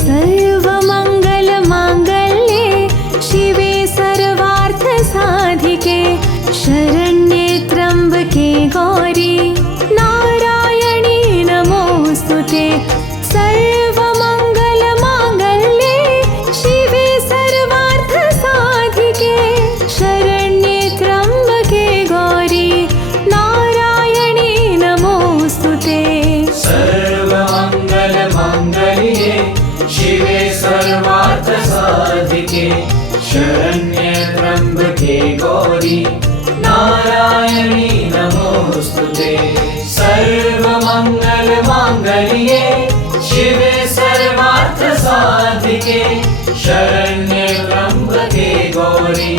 सर्वमङ्गलमाङ्गल्ये शिवे सर्वार्थसाधिके शरण्ये त्र्यम्बके गौरी नारायणी नमोऽस्तुते। सर्वमङ्गलमाङ्गल्ये शिवे सर्वार्थसाधिके शरण्ये त्र्यम्बके गौरी नारायणी नमोऽस्तुते। सर्वमङ्गलमाङ्गल्ये शिवे सर्वार्थसाधिके शरण्ये त्र्यम्बके गौरी नारायणी नमोऽस्तुते। सर्वमङ्गलमाङ्गल्ये शिवे सर्वार्थसाधिके शरण्ये त्र्यम्बके गौरी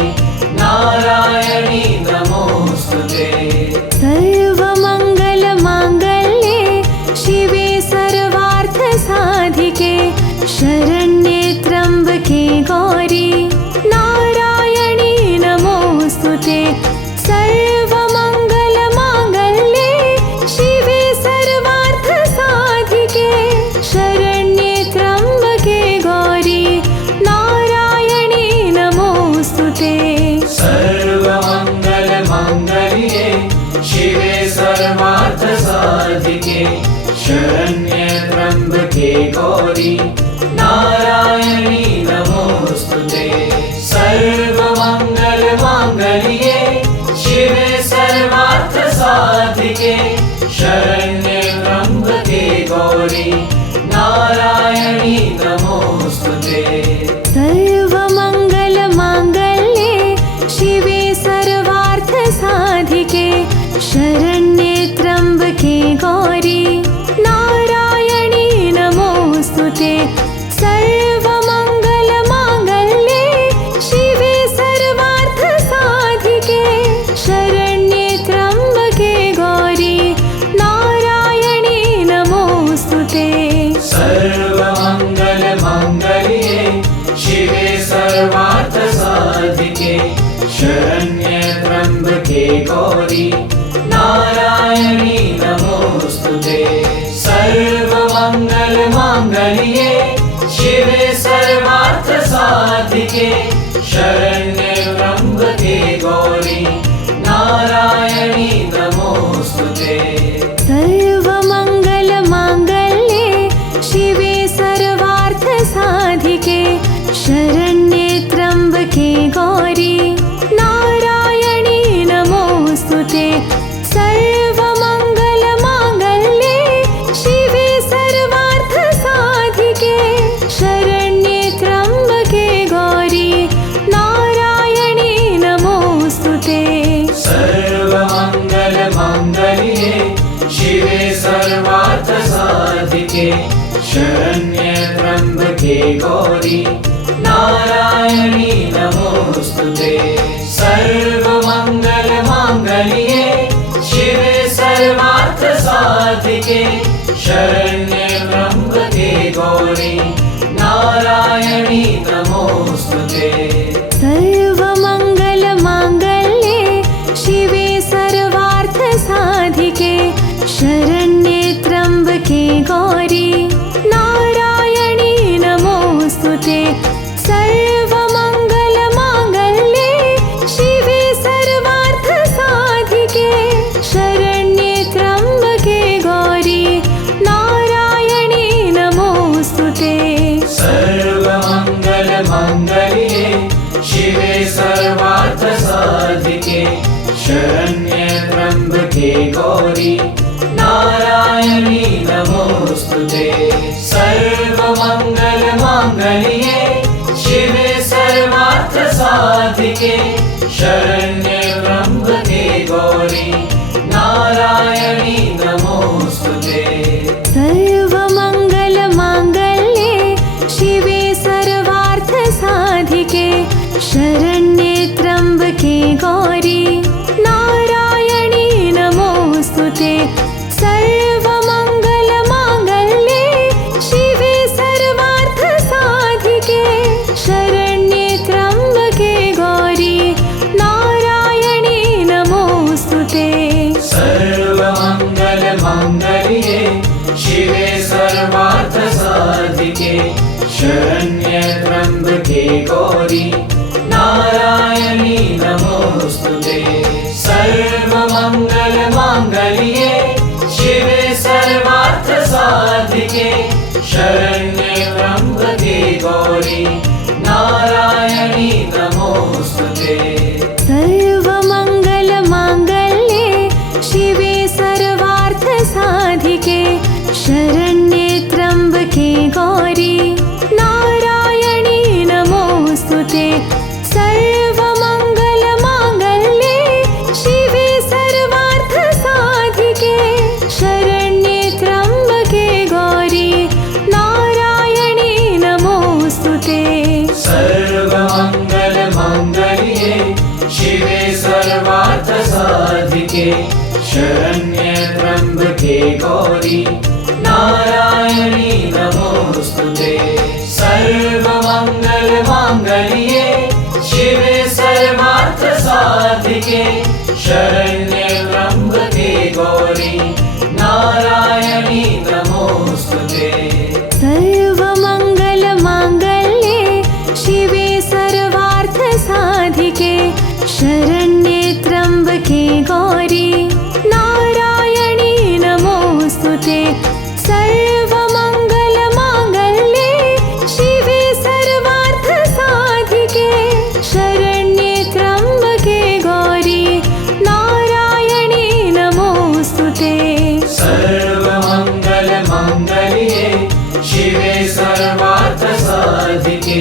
नारायणी नमोऽस्तुते। सर्वमङ्गलमाङ्गल्ये शिवे सर्वार्थसाधिके शरण्ये त्र्यम्बके गौरी नारायणी नमोऽस्तुते। सर्वमङ्गलमाङ्गल्ये शिवे सर्वार्थसाधिके शरण्ये त्र्यम्बके गौरी नारायणी नमोऽस्तुते। सर्वमङ्गलमाङ्गल्ये शिवे सर्वार्थसाधिके शरण्ये त्र्यम्बके गौरी नारायणी नमोऽस्तुते। सर्वमङ्गलमाङ्गल्ये शिवे सर्वार्थसाधिके शरण्ये त्र्यम्बके गौरी नारायणी नमोऽस्तुते। सर्वमङ्गलमाङ्गल्ये शिवे सर्वार्थसाधिके शरण्ये त्र्यम्बके गौरी नारायणी नमोऽस्तुते। सर्वमङ्गलमाङ्गल्ये शिवे सर्वार्थसाधिके शरण्ये त्र्यम्बके गौरी नारायणी नमोऽस्तुते। सर्वमङ्गलमाङ्गल्ये शिवे सर्वार्थसाधिके शरण्ये त्र्यम्बके गौरी नारायणी नमोऽस्तुते। सर्वमङ्गलमाङ्गल्ये शिवे सर्वार्थसाधिके शरण्ये त्र्यम्बके गौरी नारायणी नमोऽस्तुते। सर्वमङ्गलमाङ्गल्ये शिवे सर्वार्थसाधिके शरण्ये त्र्यम्बके गौरी नारायणी नमोऽस्तुते। सर्वमङ्गलमाङ्गल्ये शिवे सर्वार्थसाधिके शरण्ये त्र्यम्बके गौरी नारायणी नमोऽस्तुते। सर्वमङ्गलमाङ्गल्ये शिवे सर्वार्थसाधिके शरण्ये त्र्यम्बके गौरी नारायणी नमोऽस्तुते। सर्वमङ्गलमाङ्गल्ये शिवे सर्वार्थसाधिके शरण्ये त्र्यम्बके गौरी नारायणी नमोऽस्तुते। सर्वमङ्गलमाङ्गल्ये शिवे सर्वार्थसाधिके शरण्ये त्र्यम्बके गौरी नारायणी नमोऽस्तुते। सर्वमङ्गलमाङ्गल्ये शिवे सर्वार्थसाधिके शरण्ये त्र्यम्बके गौरी नारायणी नमोऽस्तुते। सर्वमङ्गलमाङ्गल्ये शिवे सर्वार्थसाधिके शरण्ये त्र्यम्बके गौरी नारायणी नमोऽस्तुते। सर्वमङ्गलमाङ्गल्ये शिवे सर्वार्थसाधिके शरण्ये त्र्यम्बके गौरी नारायणी नमोऽस्तुते। सर्वमङ्गलमाङ्गल्ये शिवे सर्वार्थसाधिके शरण्ये त्र्यम्बके गौरी नारायणी नमोऽस्तुते। सर्वमङ्गलमाङ्गल्ये शिवे सर्वार्थसाधिके शरण्ये त्र्यम्बके गौरी नारायणी नमोऽस्तुते। सर्वमङ्गलमाङ्गल्ये शरण्ये त्र्यम्बके गौरी नारायणी नमोस्तुते सर्वमङ्गलमाङ्गल्ये शिवे सर्वार्थसाधिके शरण्ये त्र्यम्बके गौरी नारायणी नमोस्तुते सर्वमङ्गलमाङ्गल्ये शिवे सर्वार्थसाधिके शरण्ये त्र्यम्बके गौरी नारायणी नमोस्तुते सर्वमङ्गलमाङ्गल्ये शिवे सर्वार्थसाधिके शरण्ये त्र्यम्बके गौरी नारायणी नमोस्तुते सर्वमङ्गलमाङ्गल्ये शिवे सर्वार्थसाधिके शरण्ये त्र्यम्बके गौरी नारायणी नमोस्तुते सर्वमङ्गलमाङ्गल्ये शिवे सर्वार्थसाधिके शरण्ये त्र्यम्बके गौरी नारायणी नमोस्तुते सर्वमङ्गलमाङ्गल्ये शिवे सर्वार्थसाधिके शरण्ये त्र्यम्बके गौरी नारायणी नमोस्तुते सर्वमङ्गलमाङ्गल्ये शिवे सर्वार्थसाधिके शरण्ये त्र्यम्बके गौरी नारायणी नमोस्तुते सर्वमङ्गलमाङ्गल्ये शिवे सर्वार्थसाधिके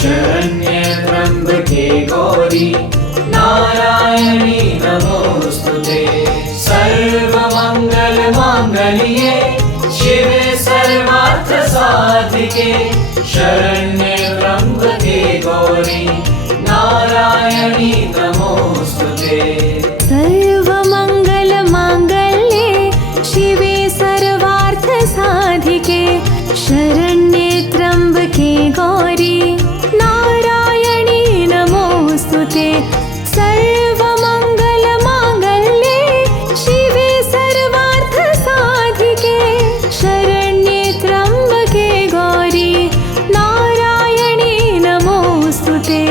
शरण्ये त्र्यम्बके गौरी नारायणी नमोस्तुते सर्वमङ्गलमाङ्गल्ये शिवे सर्वार्थसाधिके शरण्ये त्र्यम्बके गौरी नारायणी नमोस्तुते सर्वमङ्गलमाङ्गल्ये शिवे सर्वार्थसाधिके शरण्ये त्र्यम्बके गौरी नारायणी नमोस्तुते सर्वमङ्गलमाङ्गल्ये शिवे सर्वार्थसाधिके शरण्ये त्र्यम्बके गौरी नारायणी नमोस्तुते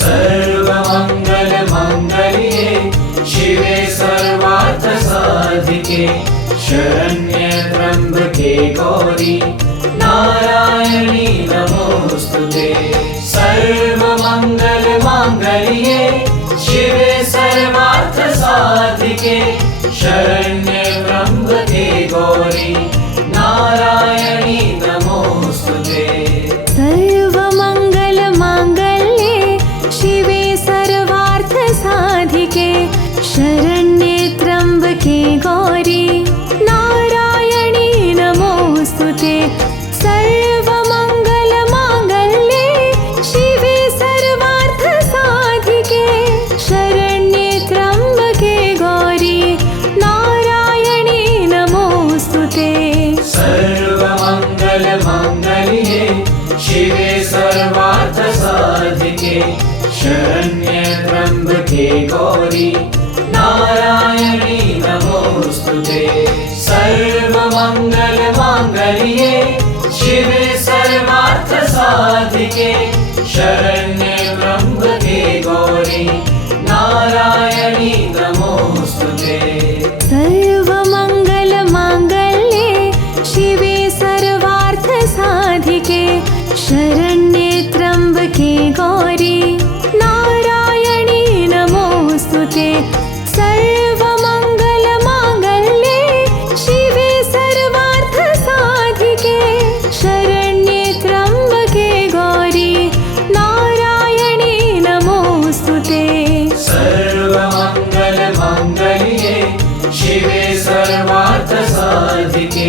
सर्वमङ्गलमाङ्गल्ये शिवे सर्वार्थसाधिके शरण्ये त्र्यम्बके गौरी नारायणी नमोस्तुते सर्वमङ्गलमाङ्गल्ये शिवे सर्वार्थसाधिके शरण्ये त्र्यम्बके गौरी नारायणी नमोस्तुते सर्वमङ्गलमाङ्गल्ये शिवे सर्वार्थसाधिके शरण्ये त्र्यम्बके गौरी नारायणी नमोस्तुते सर्वमङ्गलमाङ्गल्ये शिवे सर्वार्थसाधिके शरण्ये त्र्यम्बके गौरी नारायणी नमोस्तुते सर्वमङ्गलमाङ्गल्ये शिवे सर्वार्थसाधिके शरण्ये त्र्यम्बके गौरी नारायणी नमोस्तुते सर्वमङ्गलमाङ्गल्ये शिवे सर्वार्थसाधिके शरण्ये त्र्यम्बके गौरी नारायणी नमोस्तुते सर्वमङ्गलमाङ्गल्ये शिवे सर्वार्थसाधिके शरण्ये त्र्यम्बके गौरी नारायणी नमोस्तुते सर्वमङ्गलमाङ्गल्ये शिवे सर्वार्थसाधिके शरण्ये त्र्यम्बके गौरी नारायणी नमोस्तुते सर्वमङ्गलमाङ्गल्ये शिवे सर्वार्थसाधिके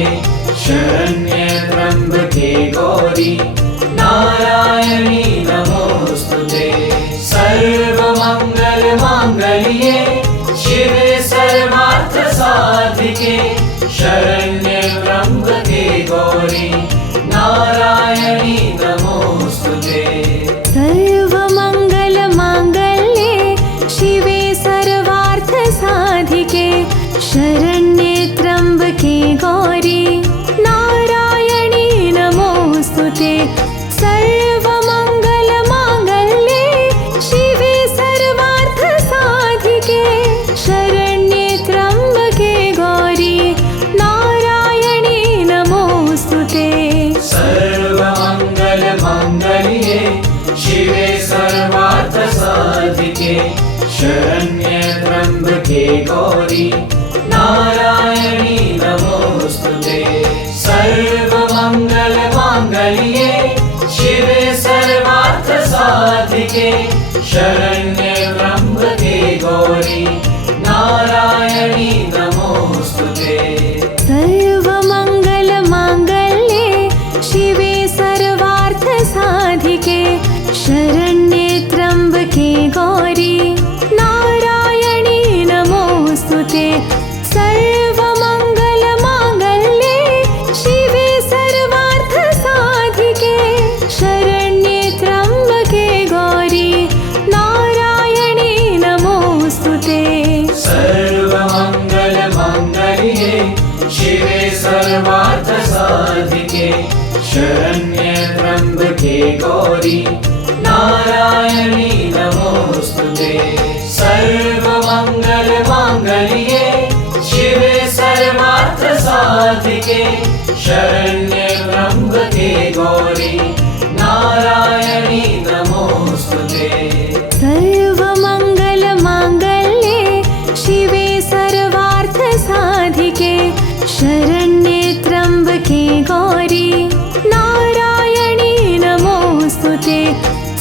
शरण्ये त्र्यम्बके गौरी नारायणी नमोस्तुते सर्वमङ्गलमाङ्गल्ये शिवे सर्वार्थसाधिके शरण्ये त्र्यम्बके गौरी नारायणी नमोस्तुते सर्वमङ्गलमाङ्गल्ये शिवे सर्वार्थसाधिके शरण्ये त्र्यम्बके गौरी नारायणी नमोस्तुते साधिके शरण्ये त्र्यम्बके गौरी नारायणी नमोस्तुते सर्वमङ्गलमाङ्गल्ये शिवे सर्वार्थसाधिके शरण्ये त्र्यम्बके गौरी नारायणी नमोस्तुते सर्वमङ्गलमाङ्गल्ये शिवे सर्वार्थसाधिके शरण्ये त्र्यम्बके गौरी नारायणी नमोस्तुते सर्वमङ्गलमाङ्गल्ये शिवे सर्वार्थसाधिके शरण्ये त्र्यम्बके गौरी नारायणी नमोस्तुते सर्वमङ्गलमाङ्गल्ये शिवे सर्वार्थसाधिके शरण्ये त्र्यम्बके गौरी नारायणी नमोस्तुते सर्वमङ्गलमाङ्गल्ये शिवे सर्वार्थसाधिके शरण्ये त्र्यम्बके गौरी नारायणी नमोस्तुते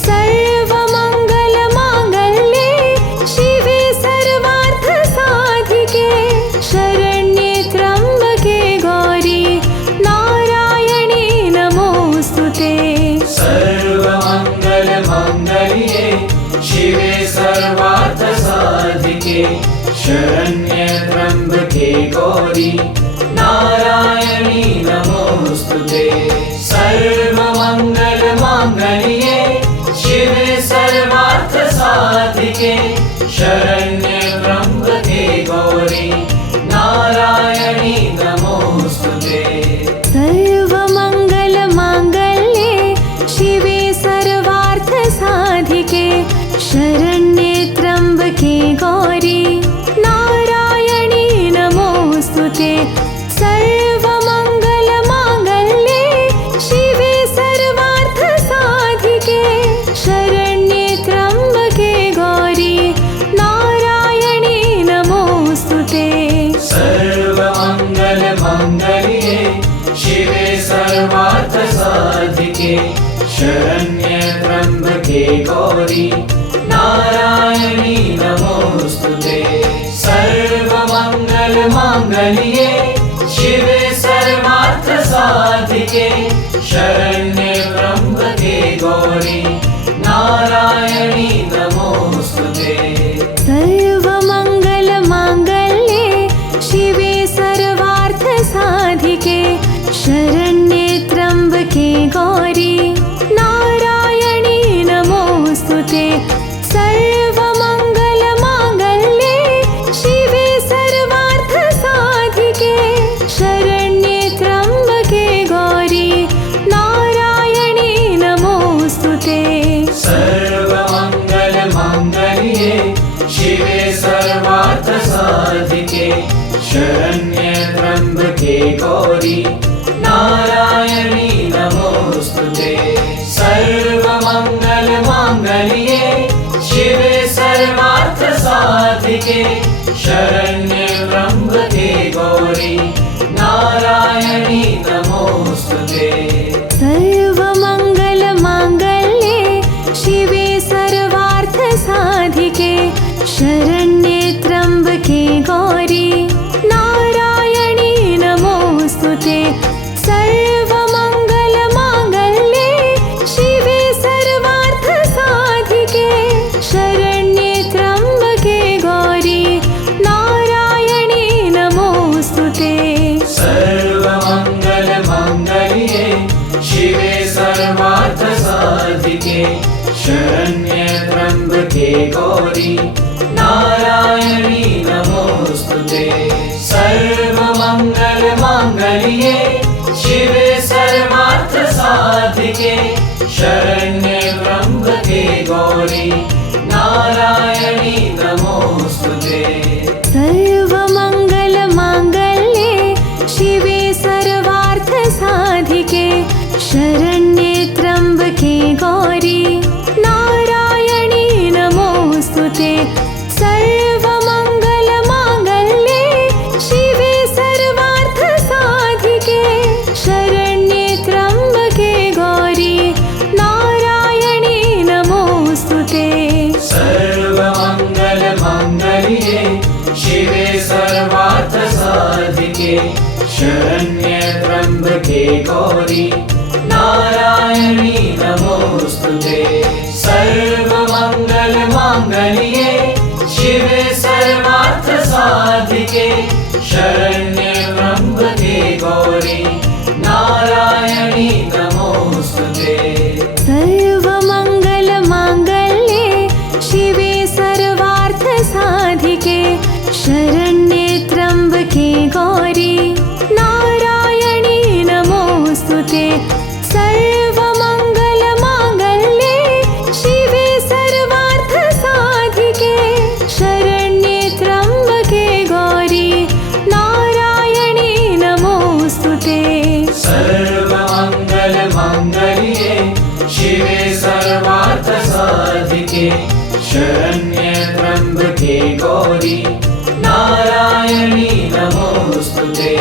सर्वमङ्गलमाङ्गल्ये शिवे सर्वार्थसाधिके शरण्ये त्र्यम्बके गौरी नारायणी नमोस्तुते सर्वमङ्गलमाङ्गल्ये शिवे सर्वार्थसाधिके शरण्ये त्र्यम्बके गौरी नारायणी नमोस्तुते सर्वमङ्गलमाङ्गल्ये शिवे सर्वार्थसाधिके शरण्ये त्र्यम्बके गौरी नारायणी नमोस्तुते सर्वमङ्गलमाङ्गल्ये शिवे सर्वार्थसाधिके शरण्ये त्र्यम्बके गौरी नारायणी नमोस्तुते सर्वमङ्गलमाङ्गल्ये शिवे सर्वार्थसाधिके शरण्ये त्र्यम्बके गौरी नारायणी नमोस्तुते सर्वमङ्गलमाङ्गल्ये शिवे सर्वार्थसाधिके शरण्ये त्र्यम्बके गौरी नारायणी नमोस्तुते सर्वमङ्गलमाङ्गल्ये शिवे सर्वार्थसाधिके शरण्ये त्र्यम्बके गौरी नारायणी नमोस्तुते सर्वमङ्गलमाङ्गल्ये शिवे सर्वार्थसाधिके शरण्ये त्र्यम्बके गौरी नारायणी नमोस्तुते सर्वमङ्गलमाङ्गल्ये शिवे सर्वार्थसाधिके शरण्ये त्र्यम्बके गौरी नारायणी नमोस्तुते सर्वमङ्गलमाङ्गल्ये शिवे सर्वार्थसाधिके शरण्ये त्र्यम्बके गौरी नारायणी नमोस्तुते सर्वमङ्गलमाङ्गल्ये शिवे सर्वार्थसाधिके शरण्ये त्र्यम्बके गौरी नारायणी नमोस्तुते सर्वमङ्गलमाङ्गल्ये शिवे सर्वार्थसाधिके शरण्ये त्र्यम्बके गौरी नारायणी नमोस्तुते सर्वमङ्गलमाङ्गल्ये शिवे सर्वार्थसाधिके शरण्ये त्र्यम्बके गौरी नारायणी नमोस्तुते सर्वमङ्गलमाङ्गल्ये शिवे सर्वार्थसाधिके शरण्ये त्र्यम्बके गौरी नारायणी नमोस्तुते सर्वमङ्गलमाङ्गल्ये शिवे सर्वार्थसाधिके शरण्ये त्र्यम्बके गौरी नारायणी नमोस्तुते सर्वमङ्गलमाङ्गल्ये शिवे सर्वार्थसाधिके शरण्ये त्र्यम्बके गौरी नारायणी नमोस्तुते सर्वमङ्गलमाङ्गल्ये शिवे सर्वार्थसाधिके शरण्ये त्र्यम्बके गौरी नारायणी नमोस्तुते शरण्ये त्र्यम्बके गौरी नारायणी नमोस्तुते सर्वमङ्गलमाङ्गल्ये शिवे सर्वार्थसाधिके शरण्ये त्र्यम्बके गौरी नारायणी नमोस्तुते सर्वमङ्गलमाङ्गल्ये शिवे सर्वार्थसाधिके शरण्ये त्र्यम्बके गौरी नारायणी नमोस्तुते सर्वमङ्गलमाङ्गल्ये शिवे सर्वार्थसाधिके शरण्ये त्र्यम्बके गौरी नारायणी नमोस्तुते सर्वमङ्गलमाङ्गल्ये शिवे सर्वार्थसाधिके शरण्ये त्र्यम्बके गौरी नारायणी नमोस्तुते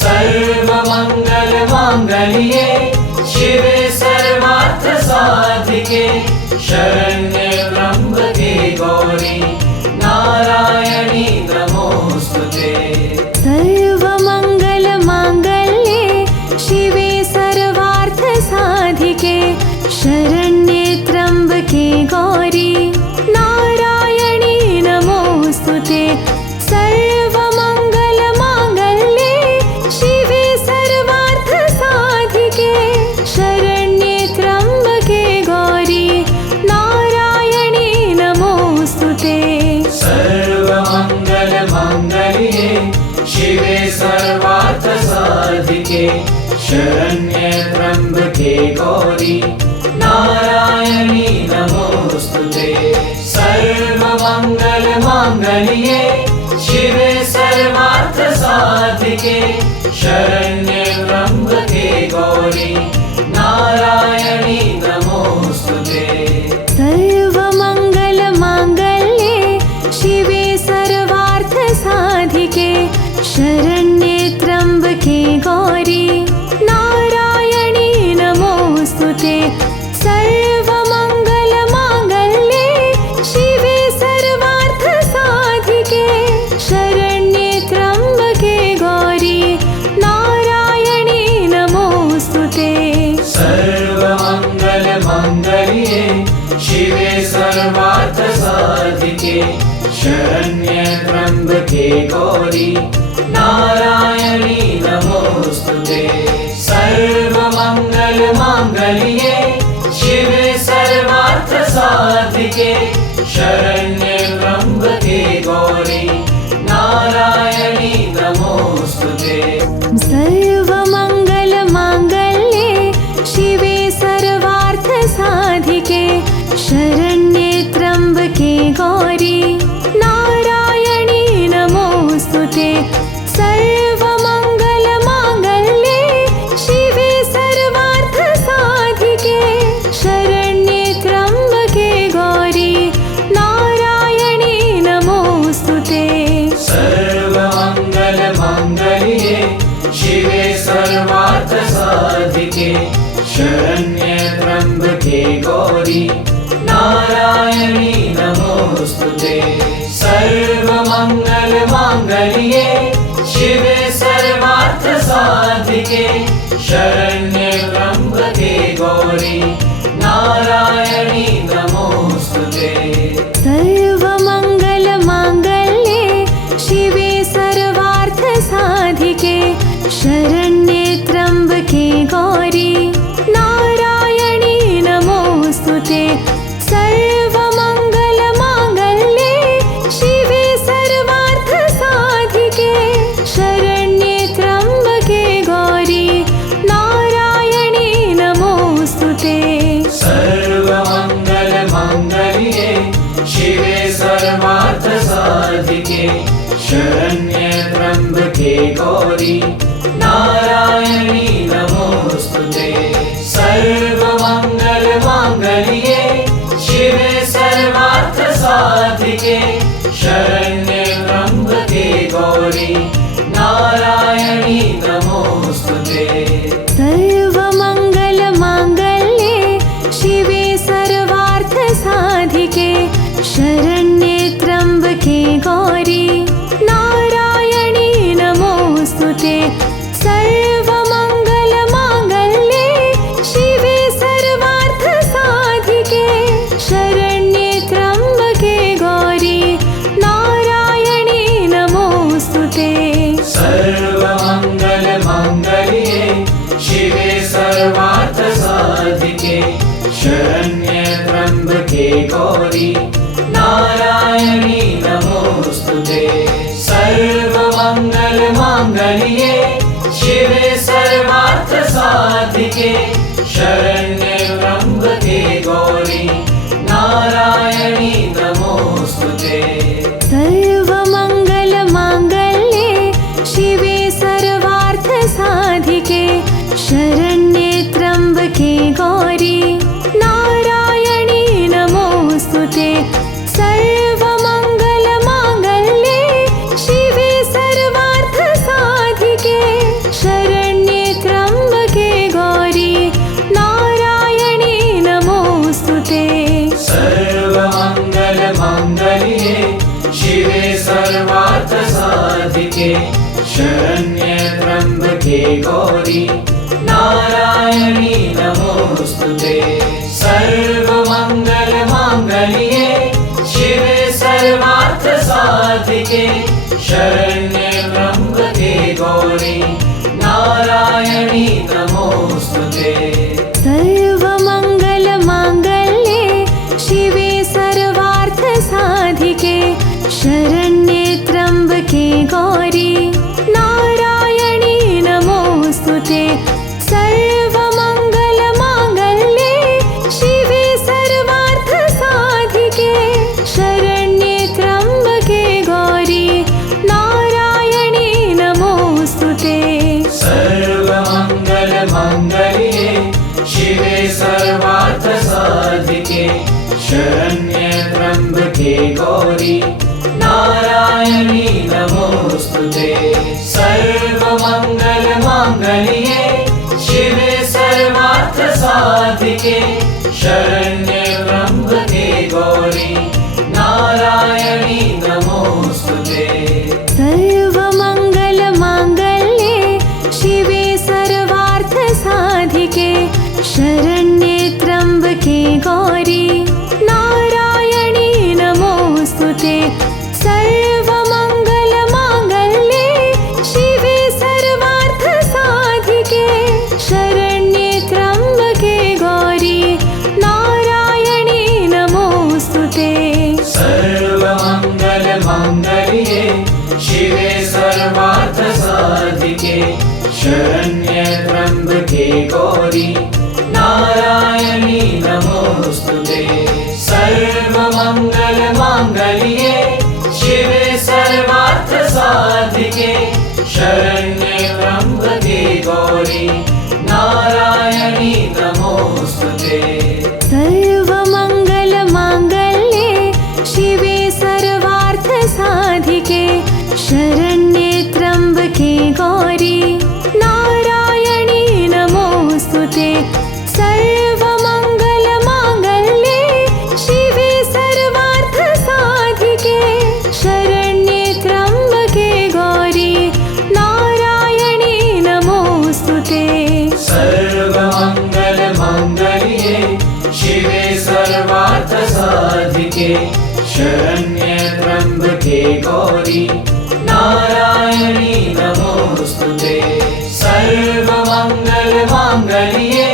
सर्वमङ्गलमाङ्गल्ये शिवे सर्वार्थसाधिके शरण्ये त्र्यम्बके गौरी नारायणी नमोस्तुते सर्वमङ्गलमाङ्गल्ये शिवे सर्वार्थसाधिके शरण्ये त्र्यम्बके गौरी नारायणी नमोस्तुते सर्वमङ्गलमाङ्गल्ये शिवे सर्वार्थसाधिके शरण्ये त्र्यम्बके गौरी नारायणी नमोस्तुते सर्वमङ्गलमाङ्गल्ये शिवे सर्वार्थसाधिके शरण्ये त्र्यम्बके गौरी नारायणी नमोस्तुते सर्वमङ्गलमाङ्गल्ये शिवे सर्वार्थसाधिके शरण्ये त्र्यम्बके गौरी नारायणी नमोस्तुते सर्वमङ्गलमाङ्गल्ये शिवे सर्वार्थसाधिके शरण्ये त्र्यम्बके गौरी नारायणी नमोस्तुते सर्वमङ्गलमाङ्गल्ये शिवे सर्वार्थसाधिके शरण्ये त्र्यम्बके गौरी नारायणी नमोस्तुते सर्वमङ्गलमाङ्गल्ये शिवे सर्वार्थसाधिके शरण्ये त्र्यम्बके गौरी नारायणी नमोस्तुते सर्वमङ्गलमाङ्गल्ये शिवे सर्वार्थसाधिके शरण्ये त्र्यम्बके गौरी नारायणी नमोस्तुते सर्वमङ्गलमाङ्गल्ये शिवे सर्वार्थसाधिके शरण्ये त्र्यम्बके गौरी नारायणी नमोस्तुते सर्वमङ्गलमाङ्गल्ये शिवे सर्वार्थसाधिके शरण्ये त्र्यम्बके गौरी नारायणी नमोस्तुते सर्वमङ्गलमाङ्गल्ये शिवे सर्वार्थसाधिके शरण्ये त्र्यम्बके गौरी नारायणी नमोस्तुते सर्वमङ्गलमाङ्गल्ये शिवे सर्वार्थसाधिके शरण्ये त्र्यम्बके गौरी नारायणी नमोस्तुते सर्वमङ्गलमाङ्गल्ये शिवे सर्वार्थसाधिके शरण्ये त्र्यम्बके गौरी नारायणी नमोस्तुते सर्वमङ्गलमाङ्गल्ये शिवे सर्वार्थसाधिके शरण्ये त्र्यम्बके गौरी नारायणी नमोस्तुते सर्वमङ्गलमाङ्गल्ये शिवे सर्वार्थसाधिके शरण्ये त्र्यम्बके गौरी नारायणी नमोस्तुते सर्वमङ्गलमाङ्गल्ये शिवे सर्वार्थसाधिके शरण्ये त्र्यम्बके गौरी नारायणी नमोस्तुते सर्वमङ्गलमाङ्गल्ये शिवे सर्वार्थसाधिके शरण्ये त्र्यम्बके गौरी नारायणी नमोस्तुते साधिके शरण्ये त्र्यम्बके गौरी नारायणी नमोस्तुते सर्वमङ्गलमाङ्गल्ये शिवे सर्वार्थ साधिके शरण्ये त्र्यम्बके गौरी नारायणी नमोस्तुते सर्वमङ्गलमाङ्गल्ये शिवे सर्वार्थ साधिके शरण्ये त्र्यम्बके गौरी नारायणी नमोस्तुते सर्वमङ्गलमाङ्गल्ये शिवे सर्वार्थ साधिके शरण्ये त्र्यम्बके गौरी नारायणी नमोस्तुते सर्वमङ्गलमाङ्गल्ये शिवे सर्वार्थ साधिके शरण्ये त्र्यम्बके गौरी नारायणी नमोस्तुते सर्वमङ्गलमाङ्गल्ये शिवे सर्वार्थ साधिके शरण्ये त्र्यम्बके गौरी नारायणी नमोस्तुते सर्वमङ्गलमाङ्गल्ये शिवे सर्वार्थ साधिके शरण्ये त्र्यम्बके गौरी नारायणी नमोस्तुते सर्वमङ्गलमाङ्गल्ये शिवे सर्वार्थ साधिके शरण्ये त्र्यम्बके गौरी नारायणी नमोस्तुते सर्वमङ्गलमाङ्गल्ये शिवे सर्वार्थ साधिके शरण्ये त्र्यम्बके गौरी नारायणी नमोस्तुते सर्वमङ्गलमाङ्गल्ये शिवे सर्वार्थ साधिके शरण्ये त्र्यम्बके गौरी नारायणी नमोस्तुते सर्वमङ्गलमाङ्गल्ये शिवे सर्वार्थ साधिके शरण्ये त्र्यम्बके गौरी नारायणी नमोस्तुते सर्वमङ्गलमाङ्गल्ये शिवे सर्वार्थ साधिके शरण्ये त्र्यम्बके गौरी नारायणी नमोस्तुते सर्वमङ्गलमाङ्गल्ये शिवे सर्वार्थ साधिके शरण्ये त्र्यम्बके गौरी नारायणी नमोस्तुते सर्वमङ्गलमाङ्गल्ये शिवे सर्वार्थ साधिके शरण्ये त्र्यम्बके गौरी नारायणी नमोस्तुते सर्वमङ्गलमाङ्गल्ये शिवे सर्वार्थ साधिके शरण्ये त्र्यम्बके गौरी नारायणी नमोस्तुते सर्वमङ्गलमाङ्गल्ये शिवे सर्वार्थ साधिके शरण्ये त्र्यम्बके गौरी नारायणी नमोस्तुते सर्वमङ्गलमाङ्गल्ये शिवे सर्वार्थ साधिके शरण्ये त्र्यम्बके गौरी नारायणी नमोस्तुते सर्वमङ्गलमाङ्गल्ये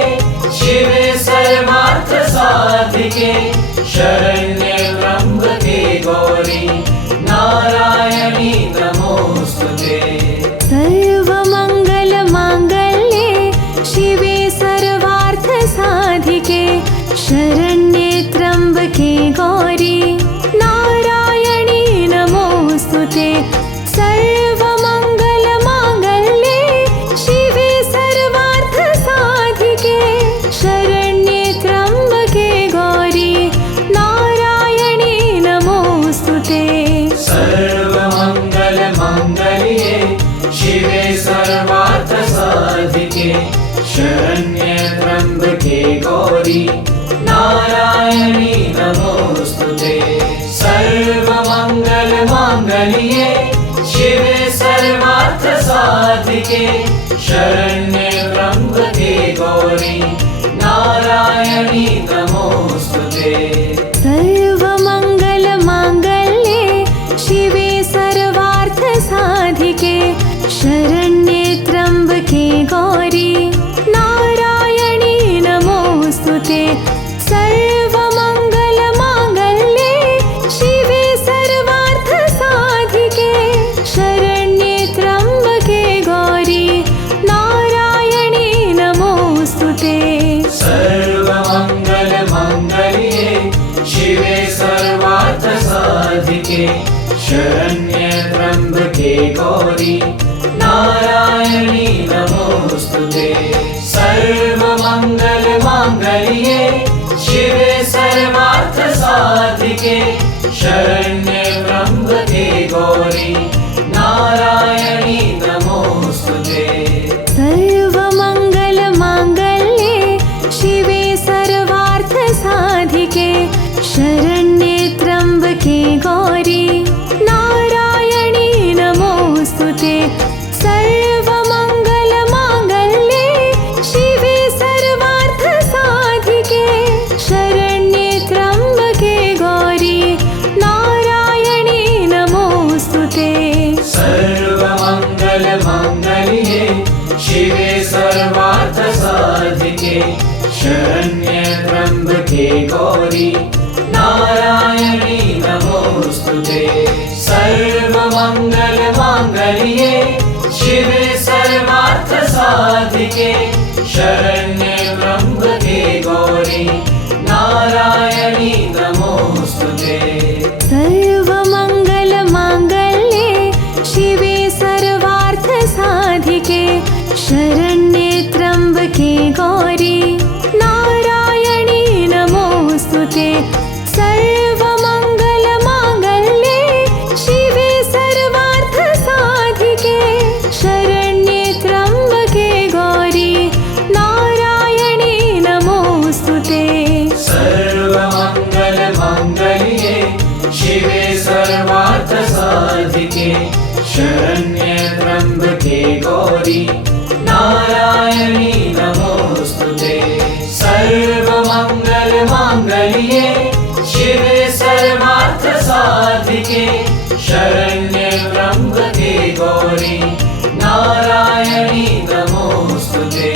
शिवे सर्वार्थ साधिके शरण्ये त्र्यम्बके गौरी नारायणी नमोस्तुते सर्वमङ्गलमाङ्गल्ये शिवे सर्वार्थ साधिके शरण्ये त्र्यम्बके गौरी नारायणी नमोस्तुते सर्वमङ्गलमाङ्गल्ये शिवे सर्वार्थ साधिके शरण्ये त्र्यम्बके गौरी नारायणी नमोस्तुते सर्वमङ्गलमाङ्गल्ये शिवे सर्वार्थ साधिके शरण्ये त्र्यम्बके गौरी नारायणी नमोस्तुते सर्वमङ्गलमाङ्गल्ये शिवे सर्वार्थ साधिके शरण्ये त्र्यम्बके गौरी नारायणी नमोस्तुते सर्वमङ्गलमाङ्गल्ये शिवे सर्वार्थ साधिके शरण्ये त्र्यम्बके गौरी नारायणी नमोस्तुते सर्वमङ्गलमाङ्गल्ये शिवे सर्वार्थसाधिके शरण्ये त्र्यम्बके गौरी नारायणी नमोऽस्तुते। सर्वमङ्गलमाङ्गल्ये शिवे सर्वार्थसाधिके शरण्ये त्र्यम्बके गौरी नारायणी नमोऽस्तुते। सर्वमङ्गलमाङ्गल्ये शिवे सर्वार्थसाधिके शरण्ये त्र्यम्बके गौरी नारायणी नमोऽस्तुते। सर्वमङ्गलमाङ्गल्ये शिवे सर्वार्थसाधिके शरण्ये त्र्यम्बके गौरी नारायणी नमोऽस्तुते। सर्वमङ्गलमाङ्गल्ये शिवे सर्वार्थसाधिके शरण्ये त्र्यम्बके गौरी नारायणी नमोऽस्तुते। सर्वमङ्गलमाङ्गल्ये शिवे सर्वार्थसाधिके शरण्ये त्र्यम्बके गौरी नारायणी नमोऽस्तुते। सर्वमङ्गलमाङ्गल्ये शिवे सर्वार्थसाधिके शरण्ये त्र्यम्बके गौरी नारायणी नमोऽस्तुते। सर्वमङ्गलमाङ्गल्ये शिवे सर्वार्थसाधिके शरण्ये त्र्यम्बके गौरी नारायणी नमोऽस्तुते। सर्वमङ्गलमाङ्गल्ये शिवे सर्वार्थसाधिके शरण्ये त्र्यम्बके गौरी नारायणी नमोऽस्तुते।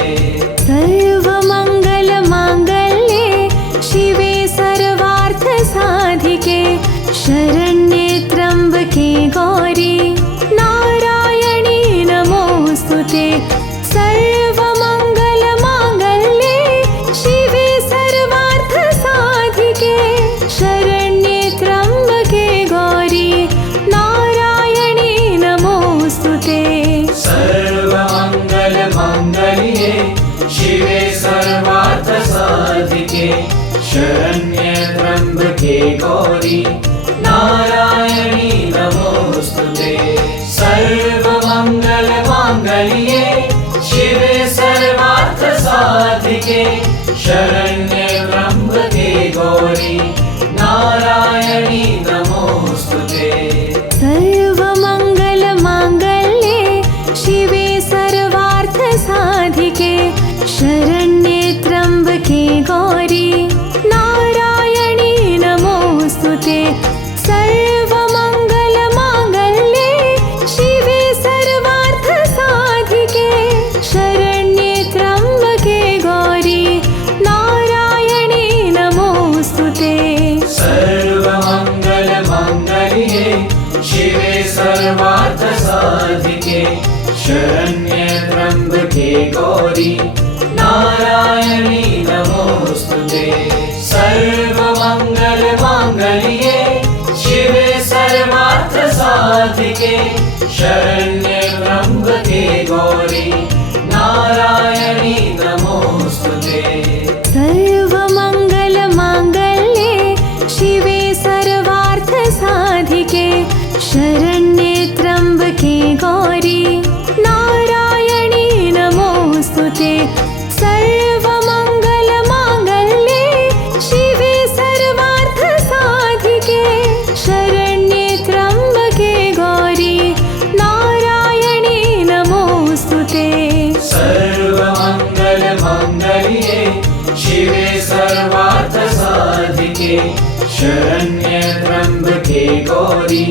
सर्वमङ्गलमाङ्गल्ये शिवे सर्वार्थसाधिके शरण्ये त्र्यम्बके गौरी नारायणी नमोऽस्तुते। सर्वमङ्गलमाङ्गल्ये शिवे सर्वार्थसाधिके शरण्ये त्र्यम्बके गौरी नारायणी नमोऽस्तुते। सर्वमङ्गलमाङ्गल्ये शिवे सर्वार्थसाधिके शरण्ये त्र्यम्बके गौरी नारायणी नमोऽस्तुते। सर्वमङ्गलमाङ्गल्ये शिवे सर्वार्थसाधिके शरण्ये त्र्यम्बके गौरी नारायणी नमोऽस्तुते। सर्वमङ्गलमाङ्गल्ये शिवे सर्वार्थसाधिके शरण्ये त्र्यम्बके गौरी नारायणी नमोऽस्तुते। सर्वमङ्गलमाङ्गल्ये शिवे सर्वार्थसाधिके शरण्ये त्र्यम्बके गौरी नारायणी नमोऽस्तुते। सर्वमङ्गलमाङ्गल्ये शिवे सर्वार्थसाधिके शरण्ये त्र्यम्बके गौरी नारायणी नमोऽस्तुते। सर्वमङ्गलमाङ्गल्ये शिवे सर्वार्थसाधिके शरण्ये त्र्यम्बके गौरी नारायणी नमोऽस्तुते। सर्वमङ्गलमाङ्गल्ये शिवे सर्वार्थसाधिके शरण्ये त्र्यम्बके गौरी नारायणी नमोऽस्तुते। सर्वमङ्गलमाङ्गल्ये शिवे सर्वार्थसाधिके शरण्ये त्र्यम्बके गौरी नारायणी नमोऽस्तुते। सर्वमङ्गलमाङ्गल्ये शिवे सर्वार्थसाधिके शरण्ये त्र्यम्बके गौरी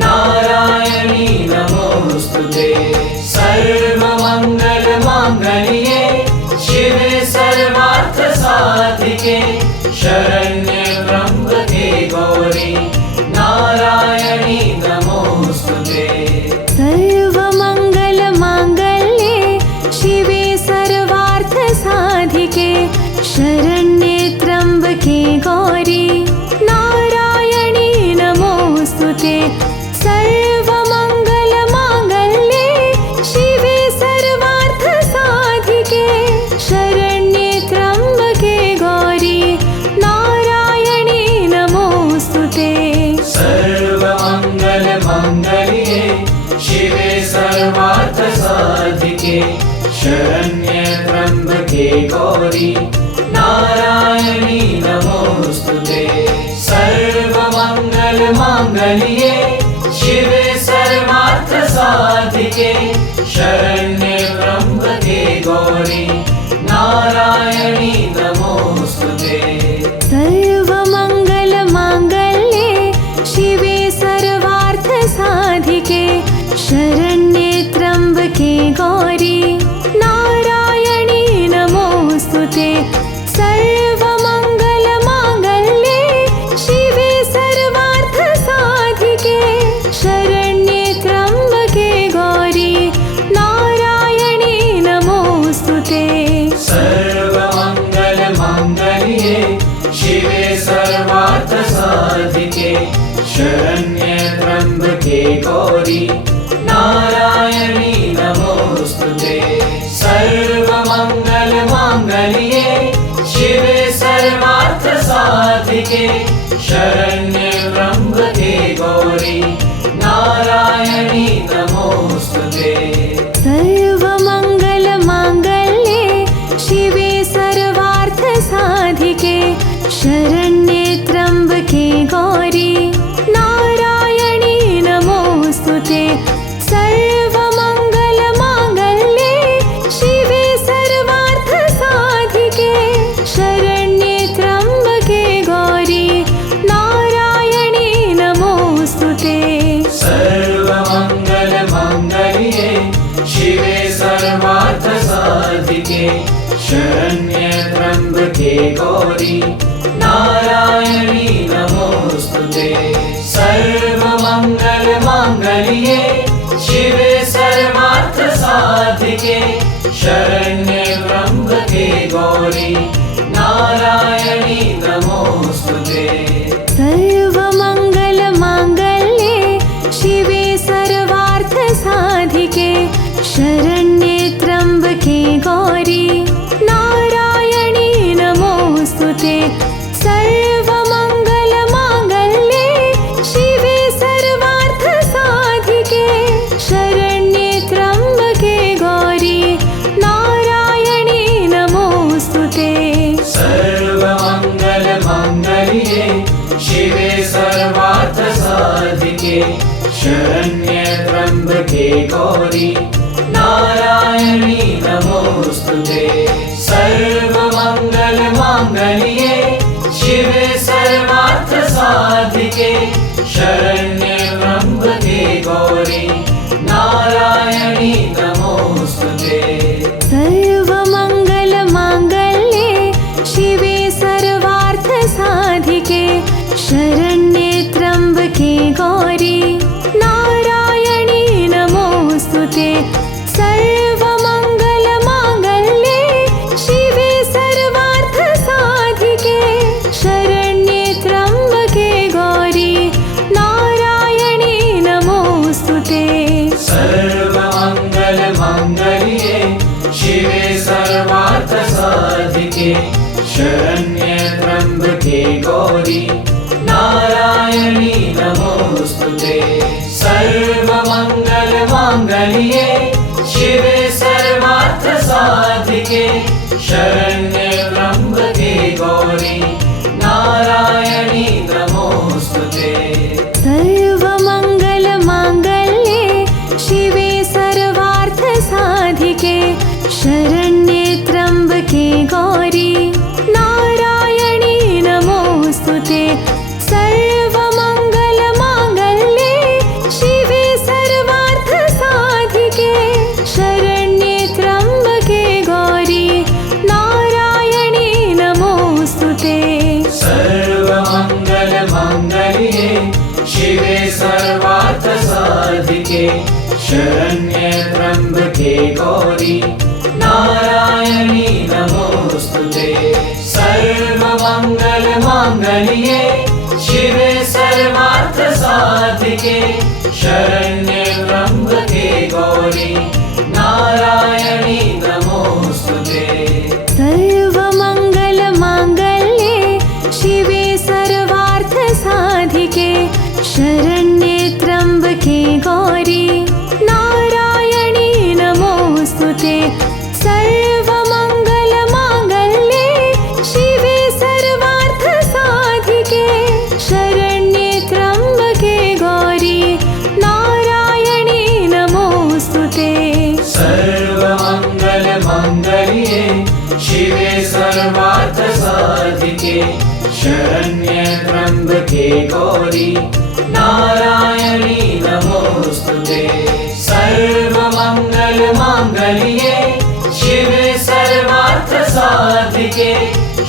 नारायणी नमोऽस्तुते। सर्वमङ्गलमाङ्गल्ये शिवे सर्वार्थसाधिके शरण्ये त्र्यम्बके गौरी नारायणी नमोऽस्तुते। सर्वमङ्गलमाङ्गल्ये शिवे सर्वार्थसाधिके शरण्ये त्र्यम्बके गौरी नारायणी नमोऽस्तुते। सर्वमङ्गलमाङ्गल्ये शिवे सर्वार्थसाधिके शरण्ये गौरी नारायणी नमोस्तुते सर्वमंगल मांगल्ये शिवे सर्वार्थ साधिके शरण्ये त्र्यंबके गौरी नारायणी नमोस्तुते सर्वमङ्गलमाङ्गल्ये शिवे सर्वार्थसाधिके शरण्ये त्र्यम्बके गौरी नारायणी नमोस्तुते सर्वमङ्गलमाङ्गल्ये शिवे सर्वार्थसाधिके शरण्ये त्र्यम्बके गौरी नारायणी नमोस्तुते सर्वमंगल मांगल्ये शिवे सर्वार्थ साधिके शरण्ये त्र्यंबके गौरी नारायणी नमोस्तुते सर्वमंगल मांगल्ये शिवे सर्वार्थ साधिके शरण्ये त्र्यंबके गौरी नारायणी नमोस्तुते सर्वमङ्गलमाङ्गल्ये शिवे सर्वार्थसाधिके शरण्ये त्र्यम्बके गौरी नारायणी नमोस्तुते सर्वमङ्गलमाङ्गल्ये शिवे सर्वार्थसाधिके शरण्ये त्र्यम्बके गौरी नारायणी नमोस्तुते सर्वमंगल मांगल्ये शिवे सर्वार्थ साधिके शरण्ये त्र्यंबके गौरी नारायणी नमोस्तुते सर्वमंगल मांगल्ये शिवे सर्वार्थ साधिके शरण्ये त्र्यंबके गौरी नारायणी नमोस्तुते सर्वमङ्गलमाङ्गल्ये शिवे सर्वार्थसाधिके शरण्ये त्र्यम्बके गौरी नारायणी नमोस्तुते सर्वमङ्गलमाङ्गल्ये शिवे सर्वार्थसाधिके शरण्ये त्र्यम्बके गौरी नारायणी नमोस्तुते सर्वमंगल मांगल्ये शिवे सर्वार्थ साधिके शरण्ये त्र्यंबके गौरी नारायणी नमोस्तुते सर्वमंगल मांगल्ये शिवे सर्वार्थ साधिके शरण्ये त्र्यंबके गौरी नारायणी नमोस्तुते सर्वमङ्गलमाङ्गल्ये शिवे सर्वार्थसाधिके शरण्ये त्र्यम्बके गौरी नारायणी नमोस्तुते सर्वमङ्गलमाङ्गल्ये शिवे सर्वार्थसाधिके शरण्ये त्र्यम्बके गौरी नारायणी नमोस्तुते सर्वमंगल मांगल्ये शिवे सर्वार्थ साधिके शरण्ये त्र्यंबके गौरी नारायणी नमोस्तुते सर्वमंगल मांगल्ये शिवे सर्वार्थ साधिके शरण्ये त्र्यंबके गौरी नारायणी नमोस्तुते सर्वमङ्गलमाङ्गल्ये शिवे सर्वार्थसाधिके शरण्ये त्र्यम्बके गौरी नारायणी नमोस्तुते सर्वमङ्गलमाङ्गल्ये शिवे सर्वार्थसाधिके शरण्ये त्र्यम्बके गौरी नारायणी नमोस्तुते सर्वमंगल मांगल्ये शिवे सर्वार्थ साधिके शरण्ये त्र्यंबके गौरी नारायणी नमोस्तुते सर्वमंगल मांगल्ये शिवे सर्वार्थ साधिके शरण्ये त्र्यंबके गौरी नारायणी नमोस्तुते सर्वमङ्गलमाङ्गल्ये शिवे सर्वार्थसाधिके शरण्ये त्र्यम्बके गौरी नारायणी नमोस्तुते सर्वमङ्गलमाङ्गल्ये सर्वार्थ साधिके शरण्ये त्र्यंबके गौरी नारायणी नमोस्तुते। सर्वमंगल मांगल्ये शिवे सर्वार्थ साधिके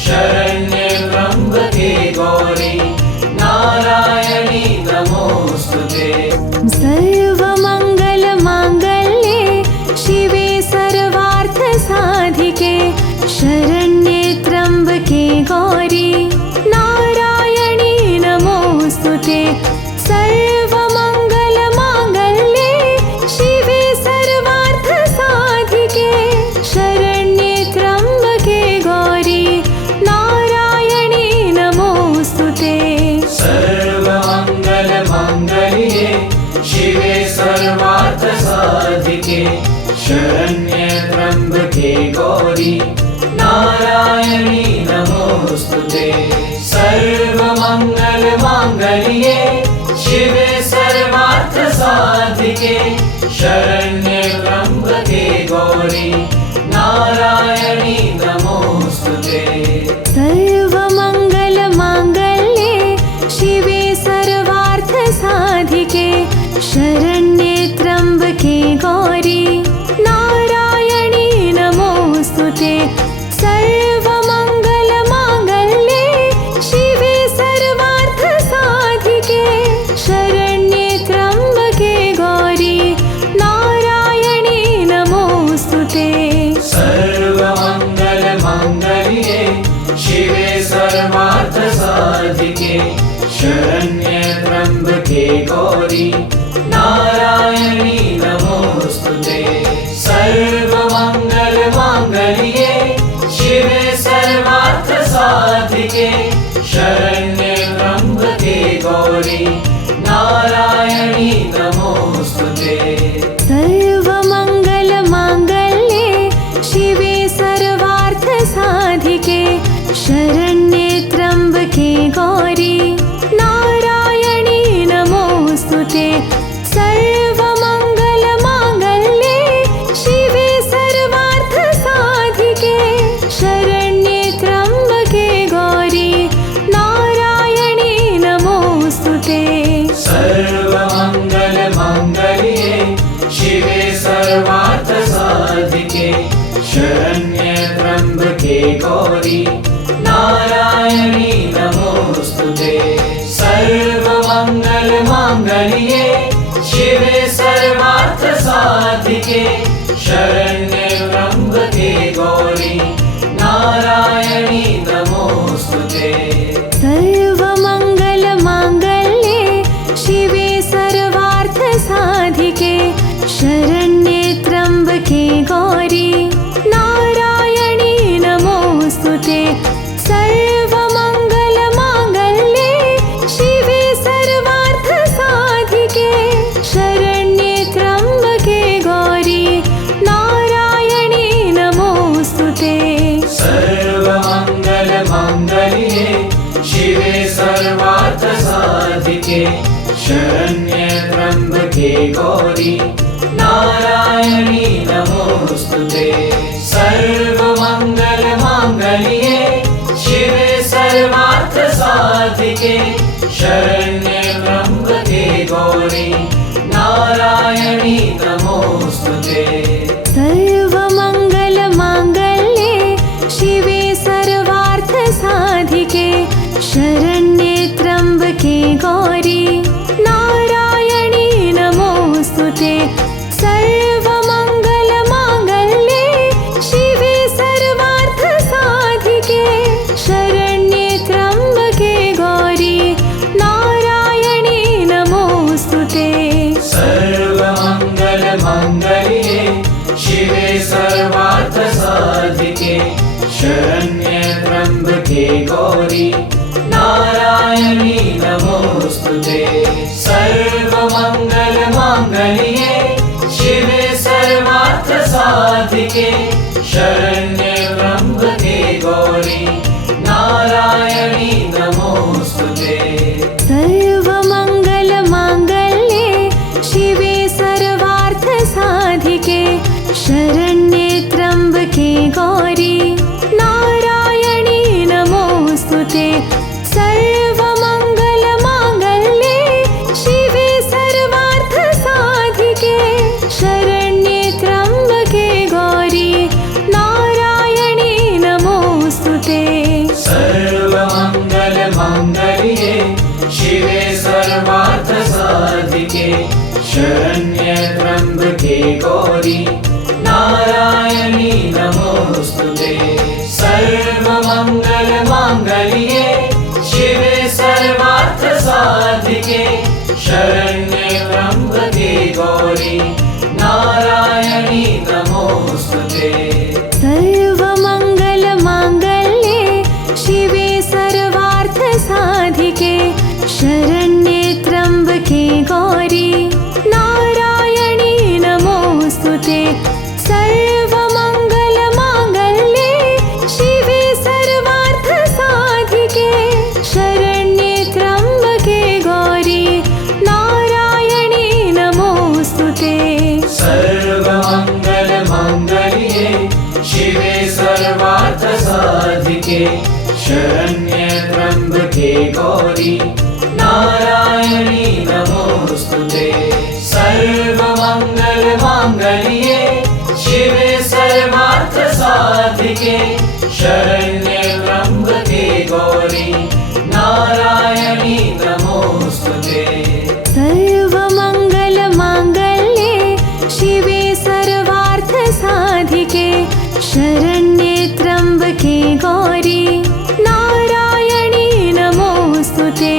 शरण्ये त्र्यंबके गौरी नारायणी नमोस्तुते। सर्वमङ्गलमाङ्गल्ये शिवे सर्वार्थसाधिके शरण्ये त्र्यम्बके गौरी नारायणी नमोस्तुते। सर्वमङ्गलमाङ्गल्ये शिवे सर्वार्थसाधिके शरण्ये त्र्यम्बके गौरी नारायणी नमोस्तुते। सर्वमंगल मांगल्ये शिवे सर्वार्थ साधिके शरण्ये त्र्यंबके गौरी नारायणी नमोस्तुते। सर्वमंगल मांगल्ये शिवे सर्वार्थ साधिके शरण्ये त्र्यंबके गौरी नारायणी नमोस्तुते। सर्वमङ्गलमाङ्गल्ये शिवे सर्वार्थसाधिके शरण्ये त्र्यम्बके गौरी नारायणी नमोस्तुते। सर्वमङ्गलमाङ्गल्ये शिवे सर्वार्थसाधिके शरण्ये त्र्यम्बके गौरी नारायणी नमोस्तुते। सर्वमंगल मांगल्ये शिवे सर्वार्थ साधिके शरण्ये त्र्यंबके गौरी नारायणी नमोस्तुते। सर्वमंगल मांगल्ये शिवे सर्वार्थ साधिके शरण्ये त्र्यंबके गौरी नारायणी नमोस्तुते। सर्वमङ्गलमाङ्गल्ये शिवे सर्वार्थसाधिके शरण्ये त्र्यम्बके गौरी नारायणी नमोस्तुते। सर्वमङ्गलमाङ्गल्ये शिवे सर्वार्थसाधिके शरण्ये त्र्यम्बके गौरी नारायणी नमोस्तुते। सर्वमंगल मांगल्ये शिवे सर्वार्थ साधिके शरण्ये त्र्यंबके गौरी नारायणी नमोस्तुते। सर्वमंगल मांगल्ये शिवे सर्वार्थ साधिके शरण्ये त्र्यंबके गौरी नारायणी नमोस्तुते। सर्वमङ्गलमाङ्गल्ये शिवे सर्वार्थसाधिके शरण्ये त्र्यम्बके गौरी नारायणी नमोस्तुते। सर्वमङ्गलमाङ्गल्ये शिवे सर्वार्थसाधिके शरण्ये त्र्यम्बके गौरी नारायणी नमोस्तुते। सर्वमंगल मांगल्ये शिवे सर्वार्थ साधिके शरण्ये त्र्यंबके गौरी नारायणी नमोस्तुते। सर्वमंगल मांगल्ये शिवे सर्वार्थ साधिके शरण्ये त्र्यंबके गौरी नारायणी नमोस्तुते। सर्वमङ्गलमाङ्गल्ये शिवे सर्वार्थसाधिके शरण्ये त्र्यम्बके गौरी नारायणी नमोस्तुते। सर्वमङ्गलमाङ्गल्ये शिवे सर्वार्थसाधिके शरण्ये त्र्यम्बके गौरी नारायणी नमोस्तुते। सर्वमंगल मांगल्ये शिवे सर्वार्थ साधिके शरण्ये त्र्यंबके गौरी नारायणी नमोस्तुते। सर्वमंगल मांगल्ये शिवे सर्वार्थ साधिके शरण्ये त्र्यंबके गौरी नारायणी नमोस्तुते। सर्वमङ्गलमाङ्गल्ये शिवे सर्वार्थसाधिके शरण्ये त्र्यम्बके गौरी नारायणी शरण्ये त्र्यम्बके गौरी नारायणी नमोस्तुते। सर्वमङ्गलमाङ्गल्ये शिवे सर्वार्थसाधिके शरण्ये त्र्यम्बके गौरी नारायणी नमोस्तुते। सर्वमङ्गलमाङ्गल्ये शिवे सर्वार्थसाधिके शरण्ये त्र्यम्बके गौरी नारायणी नमोस्तुते। सर्वमङ्गलमाङ्गल्ये शिवे सर्वार्थसाधिके शरण्ये त्र्यम्बके गौरी नारायणी नमोस्तुते। सर्वमङ्गलमाङ्गल्ये शिवे सर्वार्थसाधिके शरण्ये त्र्यम्बके गौरी नारायणी नमोस्तुते। सर्वमङ्गलमाङ्गल्ये शिवे सर्वार्थसाधिके शरण्ये त्र्यम्बके गौरी नारायणी नमोस्तुते। सर्वमङ्गलमाङ्गल्ये शिवे सर्वार्थसाधिके शरण्ये त्र्यम्बके गौरी नारायणी नमोस्तुते।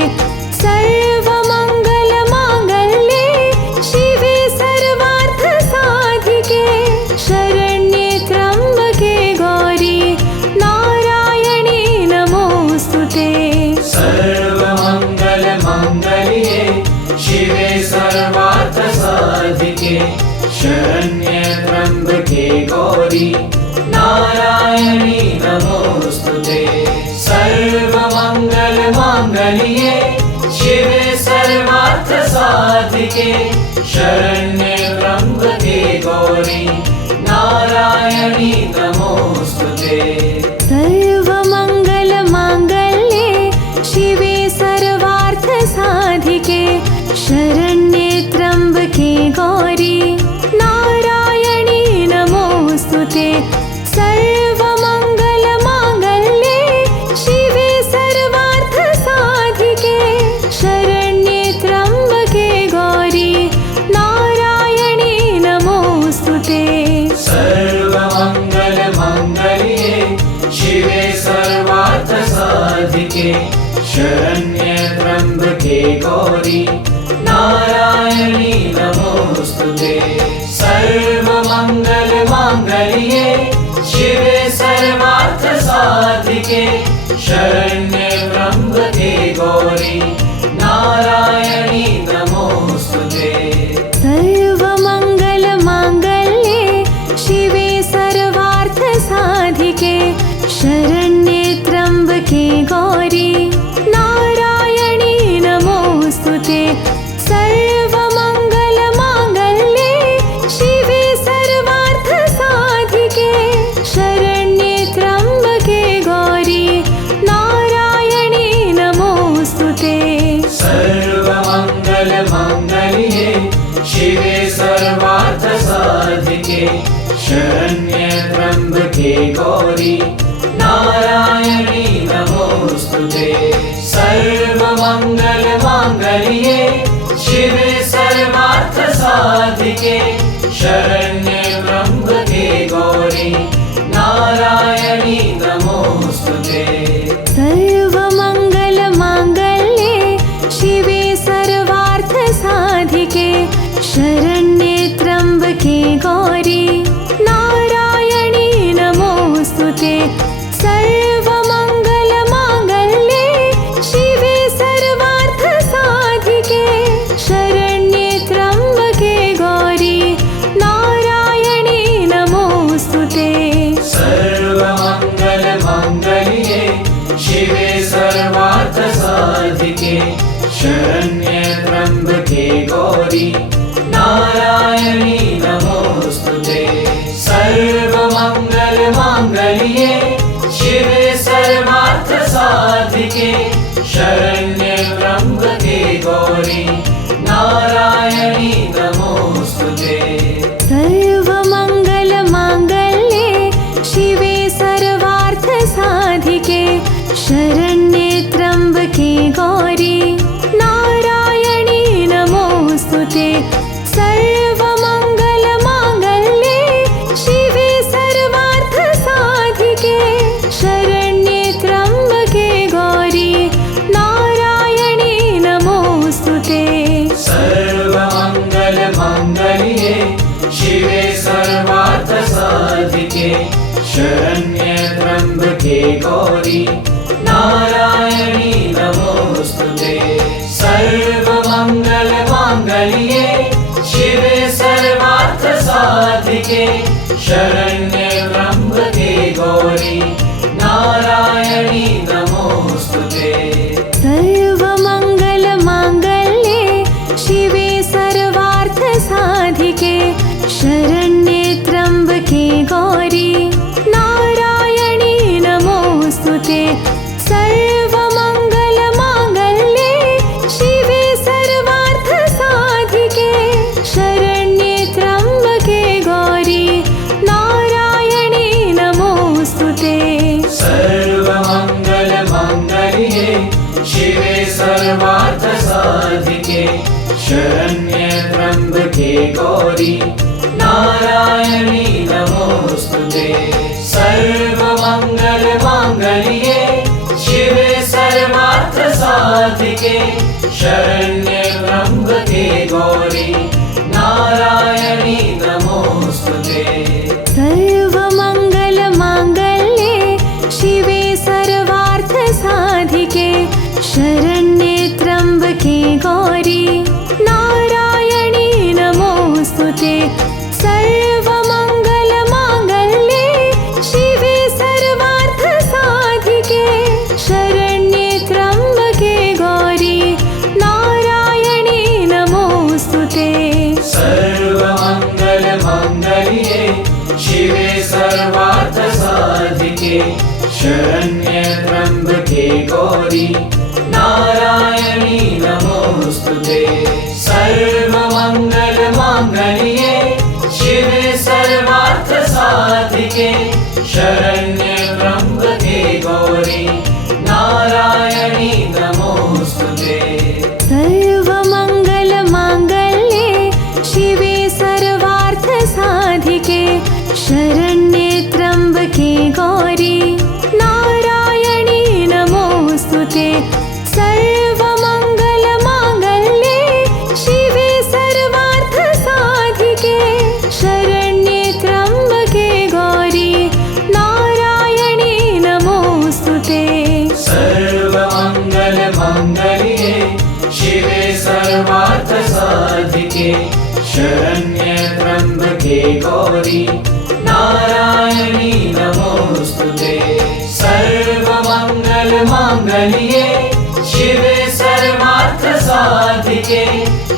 सर्वमङ्गलमाङ्गल्ये शिवे सर्वार्थसाधिके शरण्ये त्र्यम्बके गौरी नारायणी नमोस्तुते। सर्वमङ्गलमाङ्गल्ये शिवे सर्वार्थसाधिके शरण्ये त्र्यम्बके गौरी नारायणी नमोस्तुते। सर्वमङ्गलमाङ्गल्ये शिवे सर्वार्थसाधिके शरण्ये त्र्यम्बके गौरी नारायणी नमोस्तुते। सर्वमङ्गलमाङ्गल्ये शिवे सर्वार्थसाधिके शरण्ये त्र्यम्बके गौरी नारायणी नमोस्तुते। सर्वमङ्गलमाङ्गल्ये शिवे सर्वार्थसाधिके शरण्ये त्र्यम्बके गौरी नारायणी नमोस्तुते। सर्वमङ्गलमाङ्गल्ये शिवे सर्वार्थसाधिके शरण्ये त्र्यम्बके गौरी नारायणी नमोस्तुते। सर्वमङ्गलमाङ्गल्ये शिवे सर्वार्थसाधिके शरण्ये त्र्यम्बके गौरी नारायणी नमोस्तुते। सर्वमङ्गलमाङ्गल्ये शिवे सर्वार्थसाधिके शरण्ये त्र्यम्बके गौरी नारायणी नमोस्तुते। सर्वमङ्गलमाङ्गल्ये शिवे सर्वार्थसाधिके शरण्ये त्र्यम्बके गौरी नारायणी नमोस्तुते। सर्वमङ्गलमाङ्गल्ये शिवे सर्वार्थसाधिके शरण्ये त्र्यम्बके गौरी नारायणी नमोस्तुते। सर्वमङ्गलमाङ्गल्ये शिवे सर्वार्थसाधिके शरण्ये त्र्यम्बके गौरी नारायणी नमोस्तुते। सर्वमङ्गलमाङ्गल्ये शिवे सर्वार्थसाधिके शरण्ये त्र्यम्बके गौरी नारायणी नमोस्तुते। सर्वमङ्गलमाङ्गल्ये शिवे सर्वार्थसाधिके शरण्ये त्र्यम्बके गौरी नारायणी नमोस्तुते। सर्वमङ्गलमाङ्गल्ये शिवे सर्वार्थसाधिके शरण्ये त्र्यम्बके गौरी नारायणी नमोस्तुते। सर्वमङ्गलमाङ्गल्ये शिवे सर्वार्थसाधिके शरण्ये त्र्यम्बके गौरी नारायणी नमोस्तुते। सर्वमङ्गलमाङ्गल्ये शिवे सर्वार्थसाधिके शरण्ये त्र्यम्बके गौरी नारायणी नमोस्तुते। नारायणी नमोस्तुते। सर्वमङ्गलमाङ्गल्ये शिवे सर्वार्थसाधिके शरण्ये त्र्यम्बके गौरी नारायणी नमोस्तुते। सर्वमङ्गलमाङ्गल्ये शिवे सर्वार्थसाधिके शरण्ये त्र्यम्बके गौरी नारायणी नमोस्तुते। सर्वमङ्गलमाङ्गल्ये शिवे सर्वार्थसाधिके शरण्ये त्र्यम्बके गौरी नारायणी नमोस्तुते। सर्वमङ्गलमाङ्गल्ये शिवे सर्वार्थसाधिके शरण्ये त्र्यम्बके गौरी नारायणी नमोस्तुते। सर्वमङ्गलमाङ्गल्ये शिवे सर्वार्थसाधिके शरण्ये त्र्यम्बके गौरी नारायणी नमोस्तुते। सर्वमङ्गलमाङ्गल्ये शिवे सर्वार्थसाधिके शरण्ये त्र्यम्बके गौरी नारायणी नमोस्तुते। सर्वमङ्गलमाङ्गल्ये शिवे सर्वार्थसाधिके शरण्ये त्र्यम्बके गौरी नारायणी नमोस्तुते। सर्वमङ्गलमाङ्गल्ये शिवे सर्वार्थसाधिके शरण्ये त्र्यम्बके गौरी नारायणी नमोस्तुते। सर्वमङ्गलमाङ्गल्ये शिवे सर्वार्थसाधिके शरण्ये त्र्यम्बके गौरी नारायणी नमोस्तुते। सर्वमङ्गलमाङ्गल्ये शिवे सर्वार्थसाधिके शरण्ये त्र्यम्बके गौरी नारायणी नमोस्तुते। सर्वमङ्गलमाङ्गल्ये शिवे सर्वार्थसाधिके शरण्ये त्र्यम्बके गौरी नारायणी नमोस्तुते। सर्वमङ्गलमाङ्गल्ये शिवे सर्वार्थसाधिके शरण्ये त्र्यम्बके गौरी नारायणी नमोस्तुते। सर्वमङ्गलमाङ्गल्ये शिवे सर्वार्थसाधिके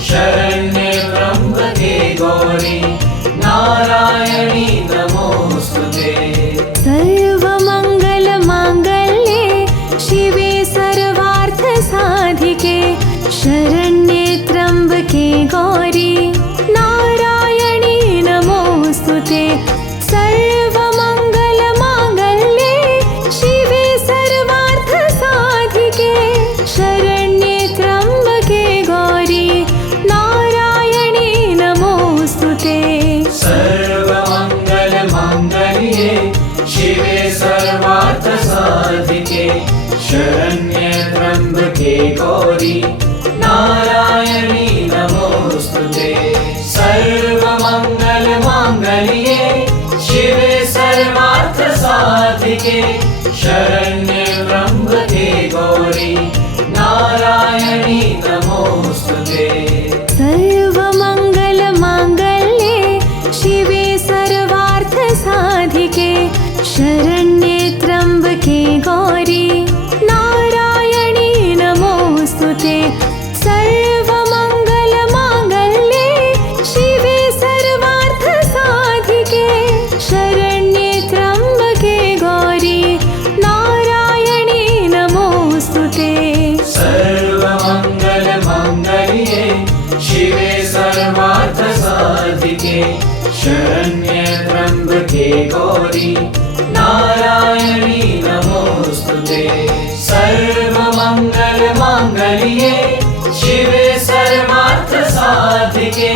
शरण्ये त्र्यम्बके गौरी नारायणी नमोस्तुते। सर्वमङ्गलमाङ्गल्ये शिवे सर्वार्थसाधिके शरण्ये त्र्यम्बके गौरी नारायणी नमोस्तुते। सर्वमङ्गलमाङ्गल्ये शिवे सर्वार्थसाधिके शरण्ये त्र्यम्बके गौरी नारायणी नमोस्तुते। सर्वमङ्गलमाङ्गल्ये शिवे सर्वार्थसाधिके शरण्ये त्र्यम्बके गौरी नारायणी नमोस्तुते। सर्वमङ्गलमाङ्गल्ये शिवे सर्वार्थसाधिके शरण्ये त्र्यम्बके गौरी नारायणी नमोस्तुते। सर्वमङ्गलमाङ्गल्ये शिवे सर्वार्थसाधिके शरण्ये त्र्यम्बके गौरी नारायणी नमोस्तुते। सर्वमङ्गलमाङ्गल्ये शिवे सर्वार्थसाधिके शरण्ये त्र्यम्बके गौरी नारायणी नमोस्तुते। सर्वमङ्गलमाङ्गल्ये शिवे सर्वार्थसाधिके शरण्ये त्र्यम्बके गौरी नारायणी नमोस्तुते। सर्वमङ्गलमाङ्गल्ये शिवे सर्वार्थसाधिके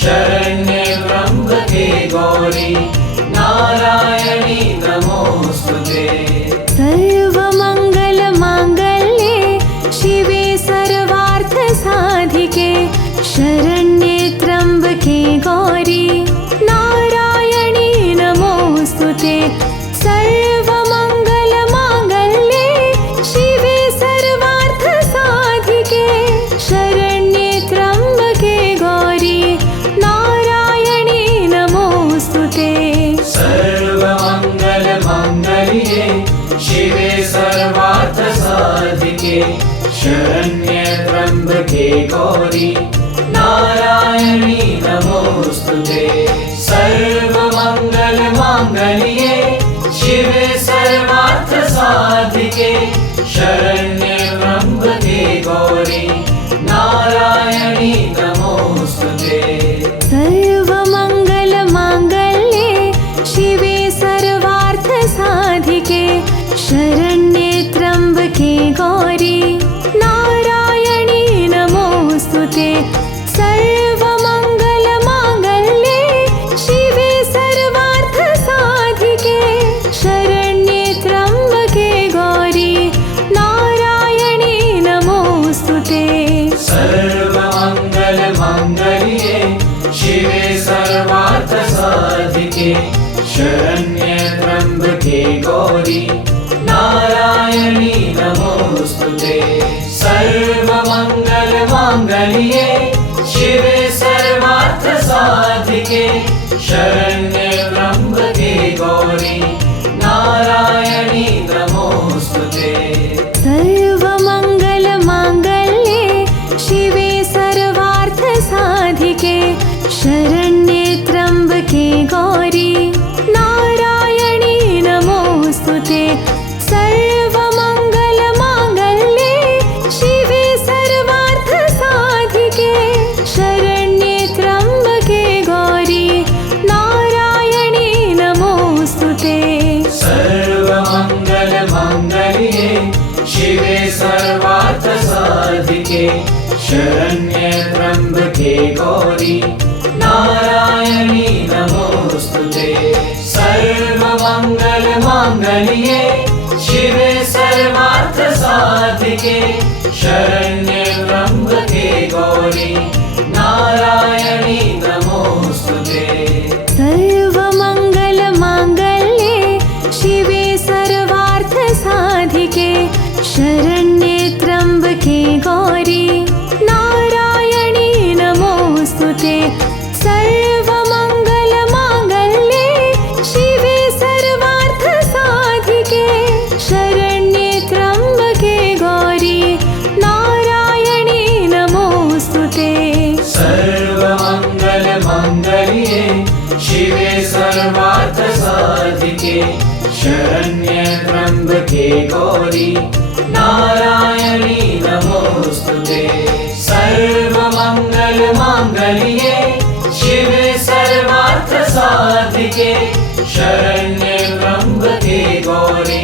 शरण्ये त्र्यम्बके गौरी नारायणी नमोस्तुते। सर्वमङ्गलमाङ्गल्ये शिवे सर्वार्थसाधिके शरण्ये त्र्यम्बके गौरी नारायणी नमोस्तुते। सर्वमङ्गलमाङ्गल्ये साधिके शरण्ये त्र्यम्बके गौरी नारायणी नमोस्तुते सर्वमङ्गलमाङ्गल्ये शिवे सर्वार्थसाधिके शरण्ये त्र्यम्बके गौरी नारायणी नमोस्तुते सर्वमङ्गलमाङ्गल्ये शिवे सर्वार्थसाधिके शरण्ये त्र्यम्बके गौरी नारायणी नमोस्तुते सर्वमङ्गलमाङ्गल्ये शिवे सर्वार्थसाधिके शरण्ये त्र्यम्बके गौरी नारायणी नमोस्तुते सर्वमङ्गलमाङ्गल्ये शिवे सर्वार्थसाधिके शरण्ये त्र्यम्बके गौरी नारायणी नमोस्तुते सर्वमङ्गलमाङ्गल्ये शिवे सर्वार्थसाधिके शरण्ये त्र्यम्बके गौरी नारायणी नमोस्तुते सर्वमङ्गलमाङ्गल्ये शिवे सर्वार्थसाधिके शरण्ये त्र्यम्बके गौरी नारायणी नमोस्तुते सर्वमङ्गलमाङ्गल्ये शिवे सर्वार्थसाधिके शरण्ये त्र्यम्बके गौरी नारायणी नमोस्तुते सर्वमङ्गलमाङ्गल्ये शिवे सर्वार्थसाधिके शरण्ये त्र्यम्बके गौरी नारायणी नमोस्तुते सर्वमङ्गलमाङ्गल्ये शिवे सर्वार्थसाधिके शरण्ये त्र्यम्बके गौरी नारायणी नमोस्तुते सर्वमङ्गलमाङ्गल्ये शिवे सर्वार्थसाधिके शरण्ये त्र्यम्बके गौरी नारायणी नमोस्तुते सर्वमङ्गलमाङ्गल्ये शिवे सर्वार्थसाधिके शरण्ये त्र्यम्बके गौरी नारायणी नमोस्तुते सर्वमङ्गलमाङ्गल्ये शिवे सर्वार्थसाधिके शरण्ये त्र्यम्बके गौरी नारायणी नमोस्तुते सर्वमङ्गलमाङ्गल्ये शिवे सर्वार्थसाधिके शरण्ये त्र्यम्बके गौरी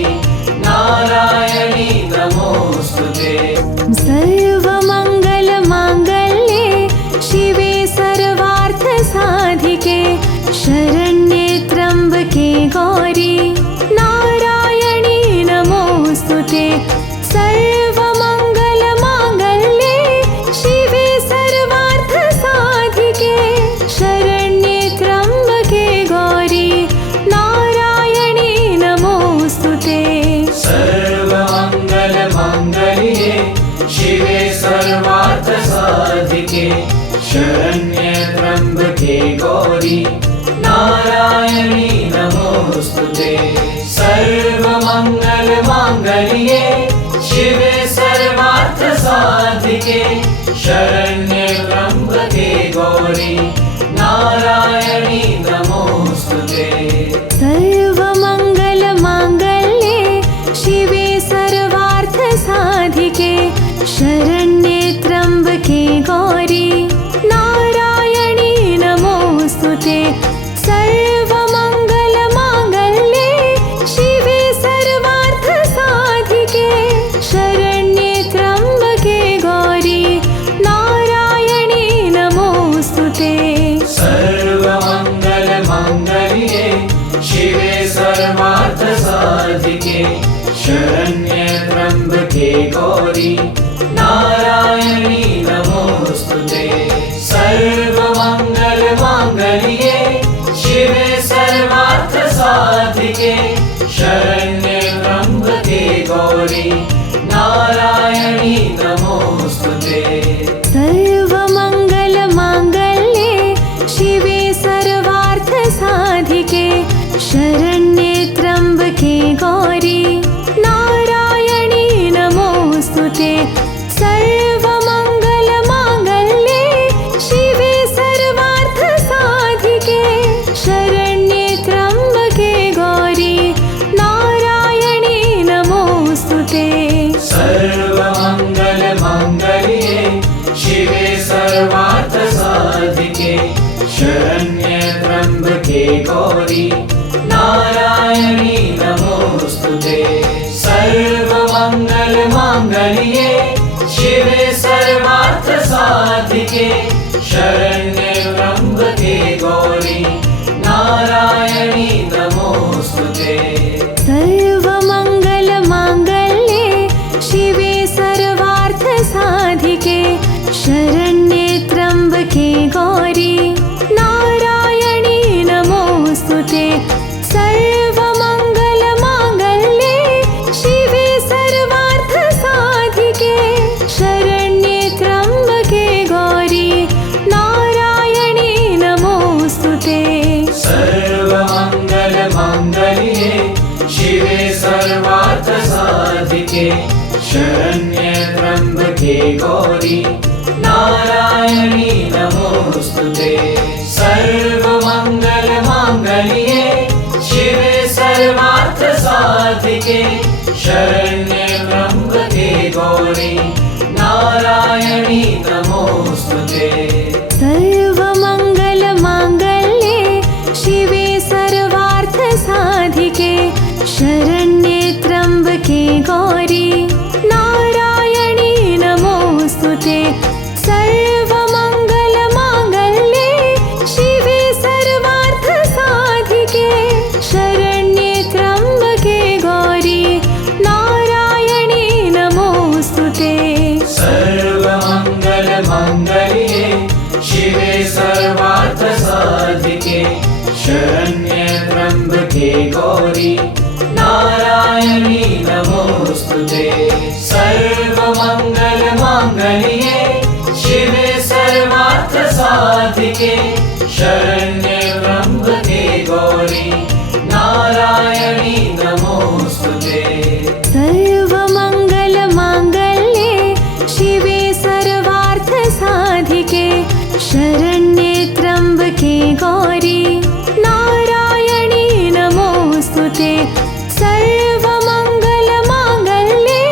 नारायणी नमोस्तुते सर्वमङ्गलमाङ्गल्ये शिवे सर्वार्थसाधिके शरण्ये त्र्यम्बके गौरी नारायणी नमोस्तुते सर्वमङ्गलमाङ्गल्ये शिवे सर्वार्थसाधिके शरण्ये त्र्यम्बके गौरी नारायणी नमोस्तुते सर्वमङ्गलमाङ्गल्ये शिवे सर्वार्थसाधिके शरण्ये त्र्यम्बके गौरी नारायणी नमोस्तुते सर्वमङ्गलमाङ्गल्ये शिवे सर्वार्थसाधिके शरण्ये त्र्यम्बके गौरी नारायणी नमोस्तुते सर्वमङ्गलमाङ्गल्ये शिवे सर्वार्थसाधिके शरण्ये त्र्यम्बके गौरी नारायणी नमोस्तुते सर्वमङ्गलमाङ्गल्ये शिवे सर्वार्थसाधिके शरण्ये त्र्यम्बके गौरी नारायणी नमोस्तुते सर्वमङ्गलमाङ्गल्ये शिवे सर्वार्थसाधिके शरण्ये त्र्यम्बके गौरी नारायणी नमोस्तुते सर्वमङ्गलमाङ्गल्ये शिवे सर्वार्थसाधिके शरण्ये त्र्यम्बके गौरी नारायणी नमोस्तुते सर्वमङ्गलमाङ्गल्ये शिवे सर्वार्थसाधिके शरण्ये त्र्यम्बके गौरी नारायणी नमोस्तुते सर्वमङ्गलमाङ्गल्ये शिवे सर्वार्थसाधिके शरण्ये त्र्यम्बके गौरी नारायणी नमोऽस्तुते सर्वमङ्गलमाङ्गल्ये शिवे सर्वार्थसाधिके शरण्ये त्र्यम्बके गौरी नारायणी नमोऽस्तुते सर्वमङ्गलमाङ्गल्ये शिवे सर्वार्थसाधिके शरण्ये त्र्यम्बके गौरी नारायणी नमोऽस्तुते सर्वमङ्गलमाङ्गल्ये शिवे सर्वार्थसाधिके शरण्ये त्र्यम्बके गौरी नारायणी नमोऽस्तुते सर्वमङ्गलमाङ्गल्ये शिवे सर्वार्थसाधिके शरण्ये त्र्यम्बके गौरी नारायणी नमोऽस्तुते सर्वमङ्गलमाङ्गल्ये शिवे सर्वार्थसाधिके शरण्ये त्र्यम्बके गौरी नारायणी नमोऽस्तुते सर्वमङ्गलमाङ्गल्ये शिवे सर्वार्थसाधिके शरण्ये त्र्यम्बके गौरी नारायणी नमोऽस्तुते सर्वमङ्गलमाङ्गल्ये शिवे सर्वार्थसाधिके शरण्ये त्र्यम्बके गौरी नारायणी नमोऽस्तुते सर्वमङ्गलमाङ्गल्ये शिवे सर्वार्थसाधिके शरण्ये त्र्यम्बके गौरी नारायणी नमोऽस्तुते सर्वमङ्गलमाङ्गल्ये शिवे सर्वार्थसाधिके शरण्ये त्र्यम्बके गौरी नारायणी नमोऽस्तुते सर्वमङ्गलमाङ्गल्ये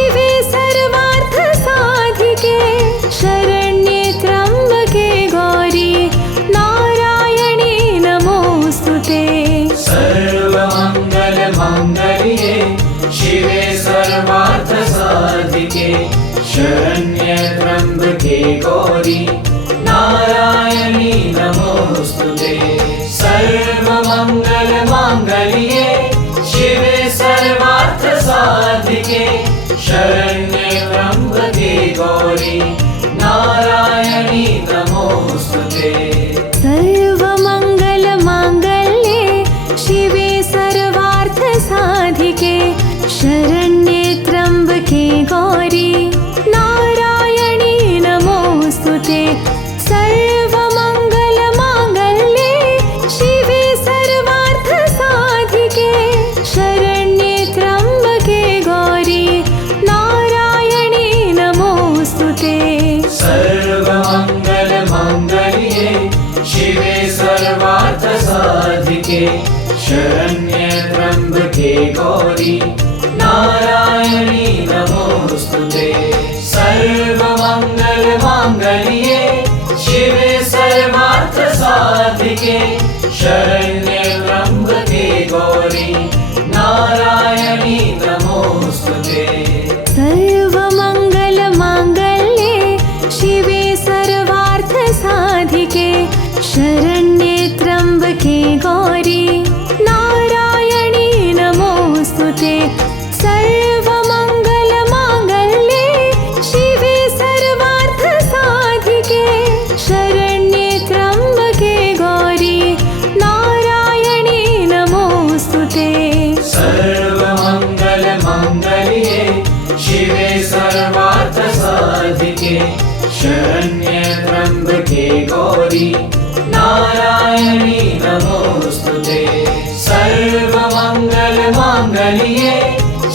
शिवे सर्वार्थसाधिके शरण्ये त्र्यम्बके गौरी नारायणी नमोऽस्तुते सर्वमङ्गलमाङ्गल्ये शिवे सर्वार्थसाधिके शरण्ये त्र्यम्बके गौरी नारायणी नमोऽस्तुते सर्वमङ्गलमाङ्गल्ये शिवे सर्वार्थसाधिके शरण्ये त्र्यम्बके गौरी नारायणी नमोऽस्तुते सर्वमङ्गलमाङ्गल्ये शिवे सर्वार्थसाधिके शरण्ये त्र्यम्बके गौरी नारायणी नमोऽस्तुते सर्वमङ्गलमाङ्गल्ये शिवे सर्वार्थसाधिके शरण्ये त्र्यम्बके गौरी नारायणी नमोऽस्तुते सर्वमङ्गलमाङ्गल्ये शिवे सर्वार्थसाधिके शरण्ये त्र्यम्बके गौरी नारायणी नमोऽस्तुते सर्वमङ्गलमाङ्गल्ये शिवे सर्वार्थसाधिके शरण्ये त्र्यम्बके गौरी नारायणी नमोऽस्तुते सर्वमङ्गलमाङ्गल्ये शिवे सर्वार्थसाधिके शरण्ये त्र्यम्बके गौरी नारायणी नमोऽस्तुते सर्वमङ्गलमाङ्गल्ये शिवे सर्वार्थसाधिके शरण्ये त्र्यम्बके गौरी नारायणी नमोऽस्तुते सर्वमङ्गलमाङ्गल्ये शिवे सर्वार्थसाधिके शरण्ये त्र्यम्बके गौरी नारायणी नमोऽस्तुते सर्वमङ्गलमाङ्गल्ये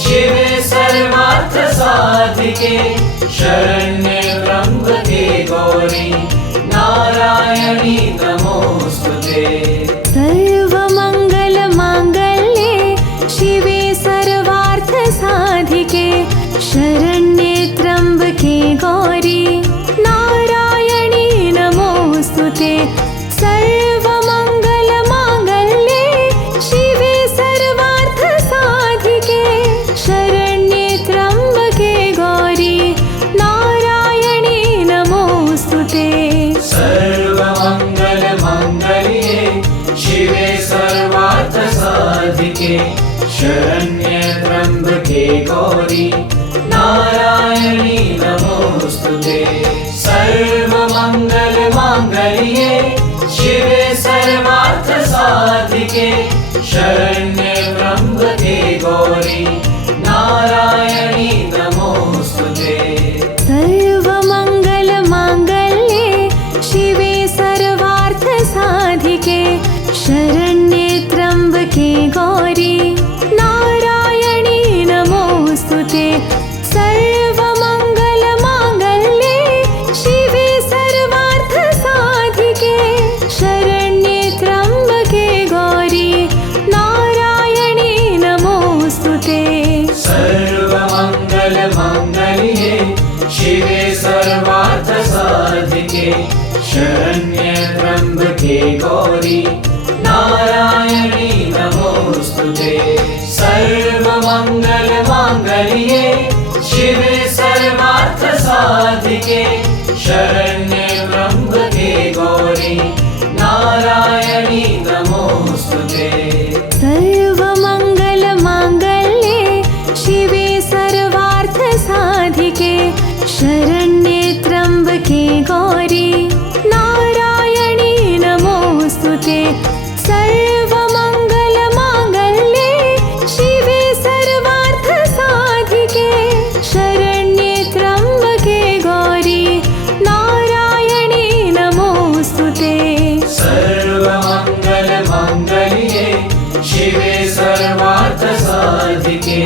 शिवे सर्वार्थसाधिके शरण्ये त्र्यम्बके गौरी नारायणी नमोऽस्तुते सर्वमङ्गलमाङ्गल्ये शिवे सर्वार्थसाधिके शरण्ये त्र्यम्बके गौरी नारायणी नमोऽस्तुते सर्वमङ्गलमाङ्गल्ये शिवे सर्वार्थसाधिके शरण्ये साधिके शरण्ये त्र्यम्बके गौरी नारायणी नमोस्तुते। सर्वमङ्गलमाङ्गल्ये शिवे सर्वार्थसाधिके शरण्ये त्र्यम्बके गौरी नारायणी नमोस्तुते। सर्वमङ्गलमाङ्गल्ये शिवे सर्वार्थसाधिके शरण्ये त्र्यम्बके गौरी नारायणी नमोस्तुते। सर्वमङ्गलमाङ्गल्ये शिवे सर्वार्थसाधिके शरण्ये त्र्यम्बके गौरी नारायणी नमोस्तुते। सर्वमङ्गलमाङ्गल्ये शिवे सर्वार्थसाधिके शरण्ये त्र्यम्बके गौरी नारायणी नमोस्तुते। सर्वमङ्गलमाङ्गल्ये शिवे सर्वार्थसाधिके शरण्ये त्र्यम्बके गौरी नारायणी नमोस्तुते। सर्वमङ्गलमाङ्गल्ये शिवे सर्वार्थसाधिके शरण्ये त्र्यम्बके गौरी नारायणी नमोस्तुते। सर्वमङ्गलमाङ्गल्ये शिवे सर्वार्थसाधिके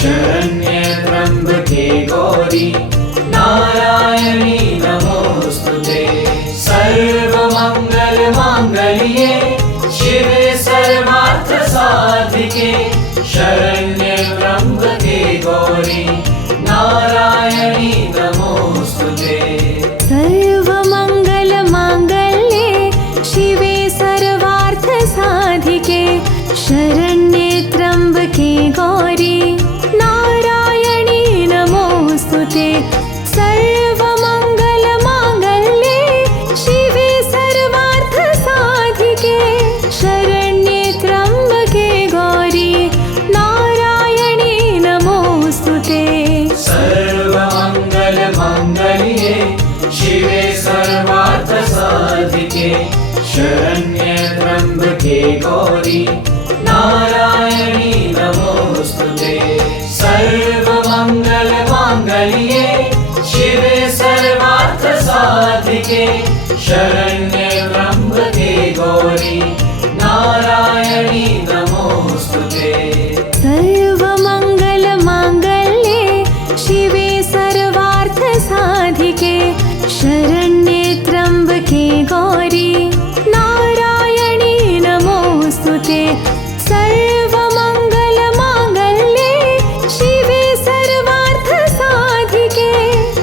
शरण्ये त्र्यम्बके गौरी नारायणी नमोस्तुते। सर्वमङ्गलमाङ्गल्ये शिवे सर्वार्थसाधिके शरण्ये त्र्यम्बके गौरी नारायणी नमोस्तुते। सर्वमङ्गलमाङ्गल्ये शिवे सर्वार्थसाधिके शरण्ये त्र्यम्बके गौरी नारायणी नमोस्तुते। सर्वमङ्गलमाङ्गल्ये शिवे सर्वार्थसाधिके शरण्ये त्र्यम्बके गौरी नारायणी नमोस्तुते। सर्वमङ्गलमाङ्गल्ये शिवे सर्वार्थसाधिके शरण्ये त्र्यम्बके गौरी नारायणी नमोस्तुते। सर्वमङ्गलमाङ्गल्ये शिवे सर्वार्थसाधिके शरण्ये त्र्यम्बके गौरी नारायणी नमोस्तुते। सर्वमङ्गलमाङ्गल्ये शिवे सर्वार्थसाधिके शरण्ये त्र्यम्बके गौरी नारायणी नमोस्तुते। सर्वमङ्गलमाङ्गल्ये शिवे सर्वार्थसाधिके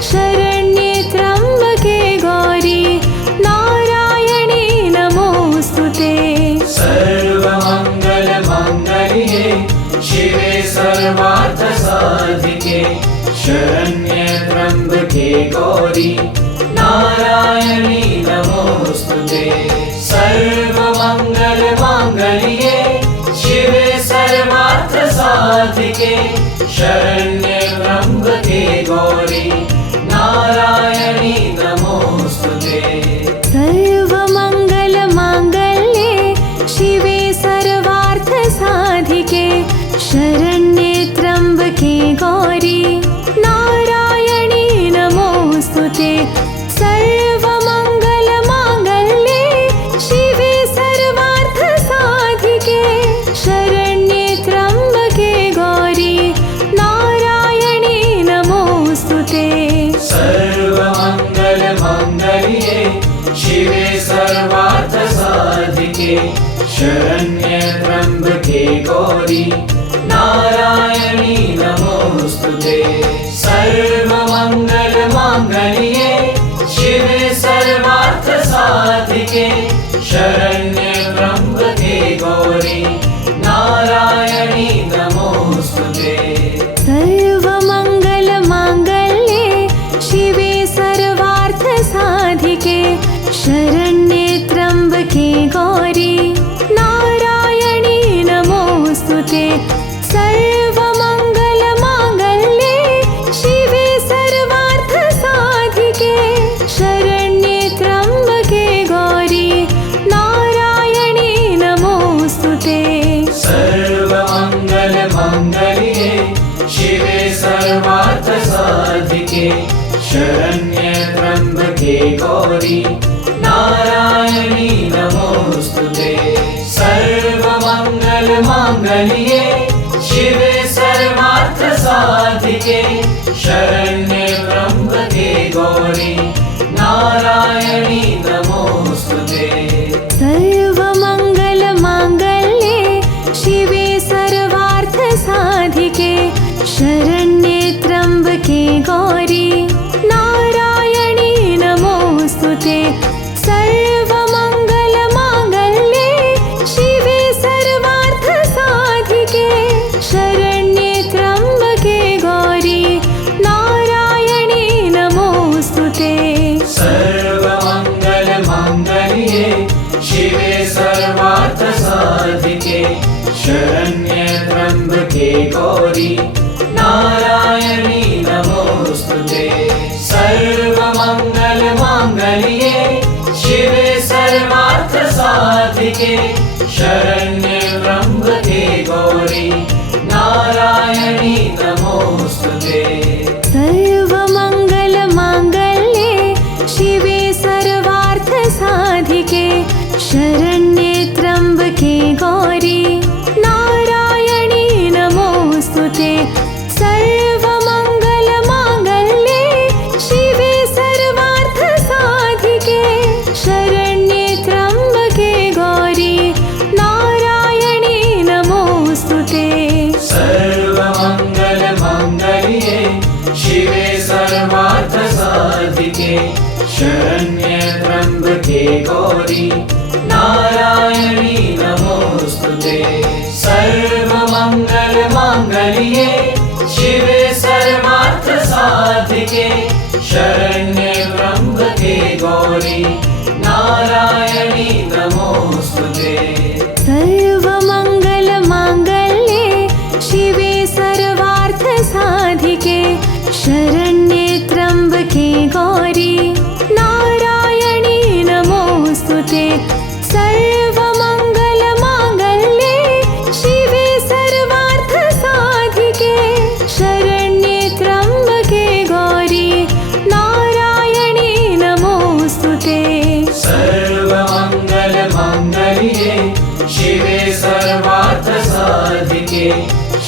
शरण्ये त्र्यम्बके गौरी नारायणी नमोस्तुते। सर्वमङ्गलमाङ्गल्ये शिवे सर्वार्थसाधिके शरण्ये त्र्यम्बके गौरी नारायणी नमोस्तुते। सर्वमङ्गलमाङ्गल्ये शिवे सर्वार्थसाधिके शरण्ये त्र्यम्बके गौरी नारायणी नमोस्तुते। सर्वमङ्गलमाङ्गल्ये शिवे सर्वार्थसाधिके शरण्ये त्र्यम्बके गौरी नारायणी नमोस्तुते। सर्वमङ्गलमाङ्गल्ये शिवे सर्वार्थसाधिके शरण्ये त्र्यम्बके गौरी नारायणी नमोस्तुते। सर्वमङ्गलमाङ्गल्ये शिवे सर्वार्थसाधिके शरण्ये त्र्यम्बके गौरी नारायणी नमोस्तुते। सर्वमङ्गलमाङ्गल्ये शिवे सर्वार्थसाधिके शरण्ये त्र्यम्बके गौरी नारायणी नमोस्तुते। सर्वमङ्गलमाङ्गल्ये शिवे सर्वार्थसाधिके शरण्ये त्र्यम्बके गौरी नारायणी नमोस्तुते। सर्वमङ्गलमाङ्गल्ये शिवे सर्वार्थसाधिके शरण्ये त्र्यम्बके गौरी नारायणी शरण्ये त्र्यम्बके गौरी नारायणी नमोस्तुते सर्वमङ्गलमाङ्गल्ये शिवे सर्वार्थसाधिके शरण्ये त्र्यम्बके गौरी नारायणी नमोस्तुते सर्वमङ्गलमाङ्गल्ये शिवे सर्वार्थसाधिके शरण्ये त्र्यम्बके गौरी नारायणी नमोस्तुते सर्वमङ्गलमाङ्गल्ये शिवे सर्वार्थसाधिके शरण्ये त्र्यम्बके गौरी नारायणी नमोस्तुते सर्वमङ्गलमाङ्गल्ये शिवे सर्वार्थसाधिके शरण्ये त्र्यम्बके गौरी नारायणी नमोस्तुते सर्वमङ्गलमाङ्गल्ये शिवे सर्वार्थसाधिके शरण्ये त्र्यम्बके गौरी नारायणी नमोस्तुते सर्वमङ्गलमाङ्गल्ये शिवे सर्वार्थसाधिके शरण्ये त्र्यम्बके गौरी नारायणी नमोस्तुते सर्वमङ्गलमाङ्गल्ये शिवे सर्वार्थसाधिके शरण्ये त्र्यम्बके गौरी नारायणी नमोस्तुते सर्वमङ्गलमाङ्गल्ये शिवे सर्वार्थसाधिके शरण्ये त्र्यम्बके गौरी नारायणी नमोस्तुते सर्वमङ्गलमाङ्गल्ये शिवे सर्वार्थसाधिके शरण्ये त्र्यम्बके गौरी नारायणी नमोस्तुते सर्वमङ्गलमाङ्गल्ये शिवे सर्वार्थसाधिके शरण्ये त्र्यम्बके गौरी नारायणी नमोस्तुते सर्वमङ्गलमाङ्गल्ये शिवे सर्वार्थसाधिके शरण्ये त्र्यम्बके गौरी नारायणी नमोस्तुते सर्वमङ्गलमाङ्गल्ये शिवे सर्वार्थसाधिके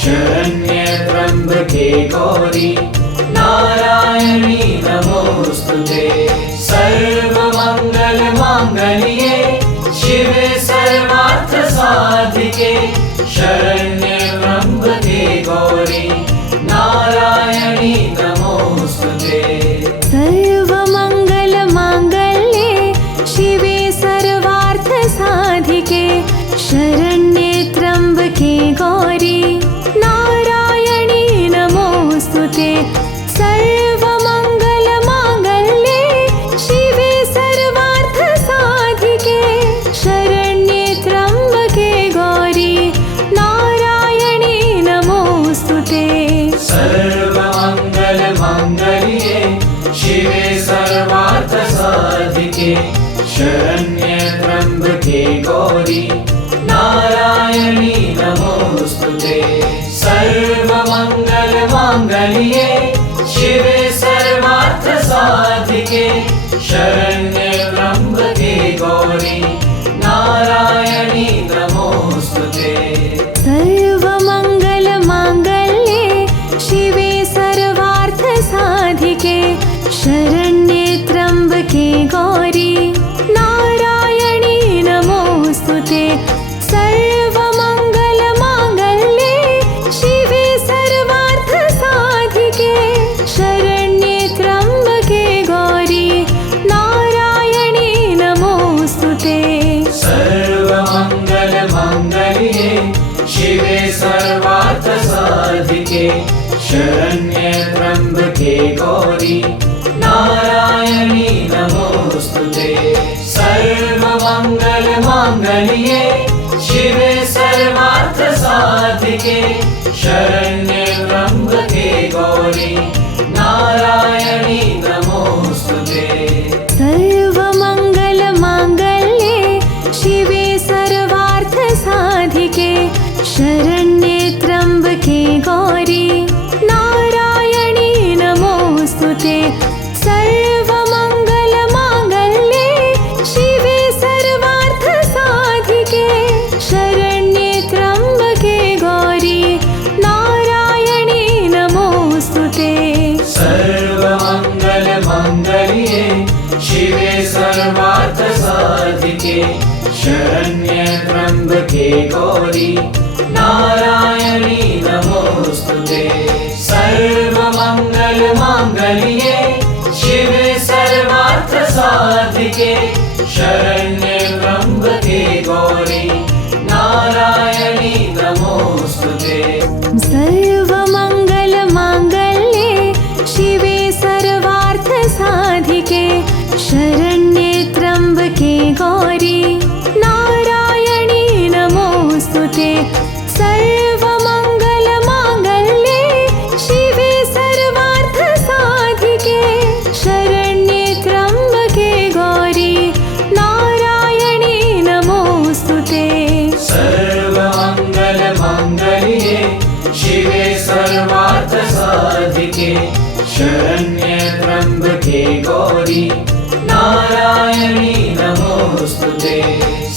शरण्ये त्र्यम्बके गौरी नारायणी नमोस्तुते सर्वमङ्गलमाङ्गल्ये शिवे सर्वार्थसाधिके शरण्ये त्र्यम्बके गौरी नारायणी नमोस्तुते सर्वमङ्गलमाङ्गल्ये शिवे सर्वार्थसाधिके शरण्ये त्र्यम्बके गौरी नारायणी नमोस्तुते सर्वमङ्गलमाङ्गल्ये शिवे सर्वार्थसाधिके शरण्ये त्र्यम्बके गौरी नारायणी नमोस्तुते सर्वमङ्गलमाङ्गल्ये शिवे सर्वार्थसाधिके शरण्ये त्र्यम्बके गौरी नारायणी नमोस्तुते सर्वमङ्गलमाङ्गल्ये शिवे सर्वार्थसाधिके शरण्ये त्र्यम्बके गौरी नारायणी नमोस्तुते सर्वमङ्गलमाङ्गल्ये शिवे सर्वार्थसाधिके शरण्ये त्र्यम्बके गौरी नारायणी नमोस्तुते सर्वमङ्गलमाङ्गल्ये शिवे सर्वार्थसाधिके शरण्ये त्र्यम्बके गौरी नारायणी नमोस्तुते सर्वमङ्गलमाङ्गल्ये शिवे सर्वार्थसाधिके शरण्ये त्र्यम्बके गौरी नारायणी नमोस्तुते सर्वमङ्गलमाङ्गल्ये शिवे सर्वार्थसाधिके शरण्ये त्र्यम्बके गौरी नारायणी नमोस्तुते सर्वमङ्गलमाङ्गल्ये शिवे सर्वार्थसाधिके शरण्ये त्र्यम्बके गौरी नारायणी नमोस्तुते शरण्ये त्र्यम्बके गौरी नारायणी नमोस्तुते सर्वमङ्गलमाङ्गल्ये शिवे सर्वार्थसाधिके शरण्ये त्र्यम्बके गौरी नारायणी नमोस्तुते सर्वमङ्गलमाङ्गल्ये शिवे सर्वार्थसाधिके शरण्ये त्र्यम्बके गौरी नारायणी नमोस्तुते सर्वमङ्गलमाङ्गल्ये शिवे सर्वार्थसाधिके शरण्ये त्र्यम्बके गौरी नारायणी नमोस्तुते सर्वमङ्गलमाङ्गल्ये शिवे सर्वार्थसाधिके शरण्ये त्र्यम्बके गौरी नारायणी नमोस्तुते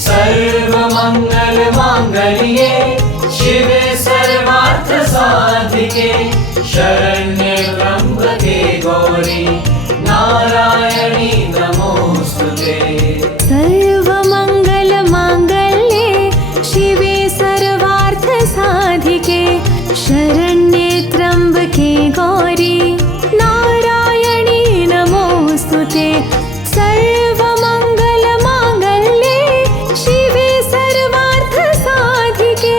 सर्वमङ्गलमाङ्गल्ये शिवे सर्वार्थसाधिके शरण्ये त्र्यम्बके गौरी नारायणी नमोस्तुते सर्वमङ्गलमाङ्गल्ये शिवे सर्वार्थसाधिके शरण्ये त्र्यम्बके गौरी नारायणी नमोस्तुते सर्वमङ्गलमाङ्गल्ये शिवे सर्वार्थसाधिके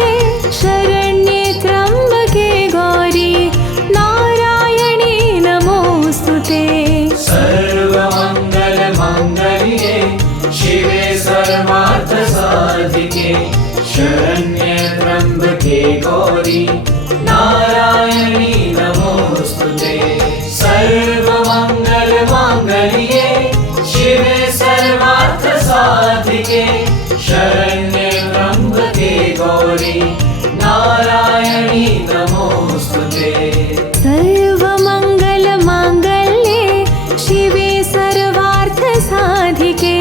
शरण्ये त्र्यम्बके गौरी नारायणी नमोस्तुते सर्वमङ्गलमाङ्गल्ये शिवे सर्वार्थसाधिके शरण्ये त्र्यम्बके गौरी नारायणी नमोस्तुते सर्वमङ्गलमाङ्गल्ये शिवे सर्वार्थसाधिके शरण्ये त्र्यम्बके गौरी नारायणी नमोस्तुते सर्वमङ्गलमाङ्गल्ये शिवे सर्वार्थसाधिके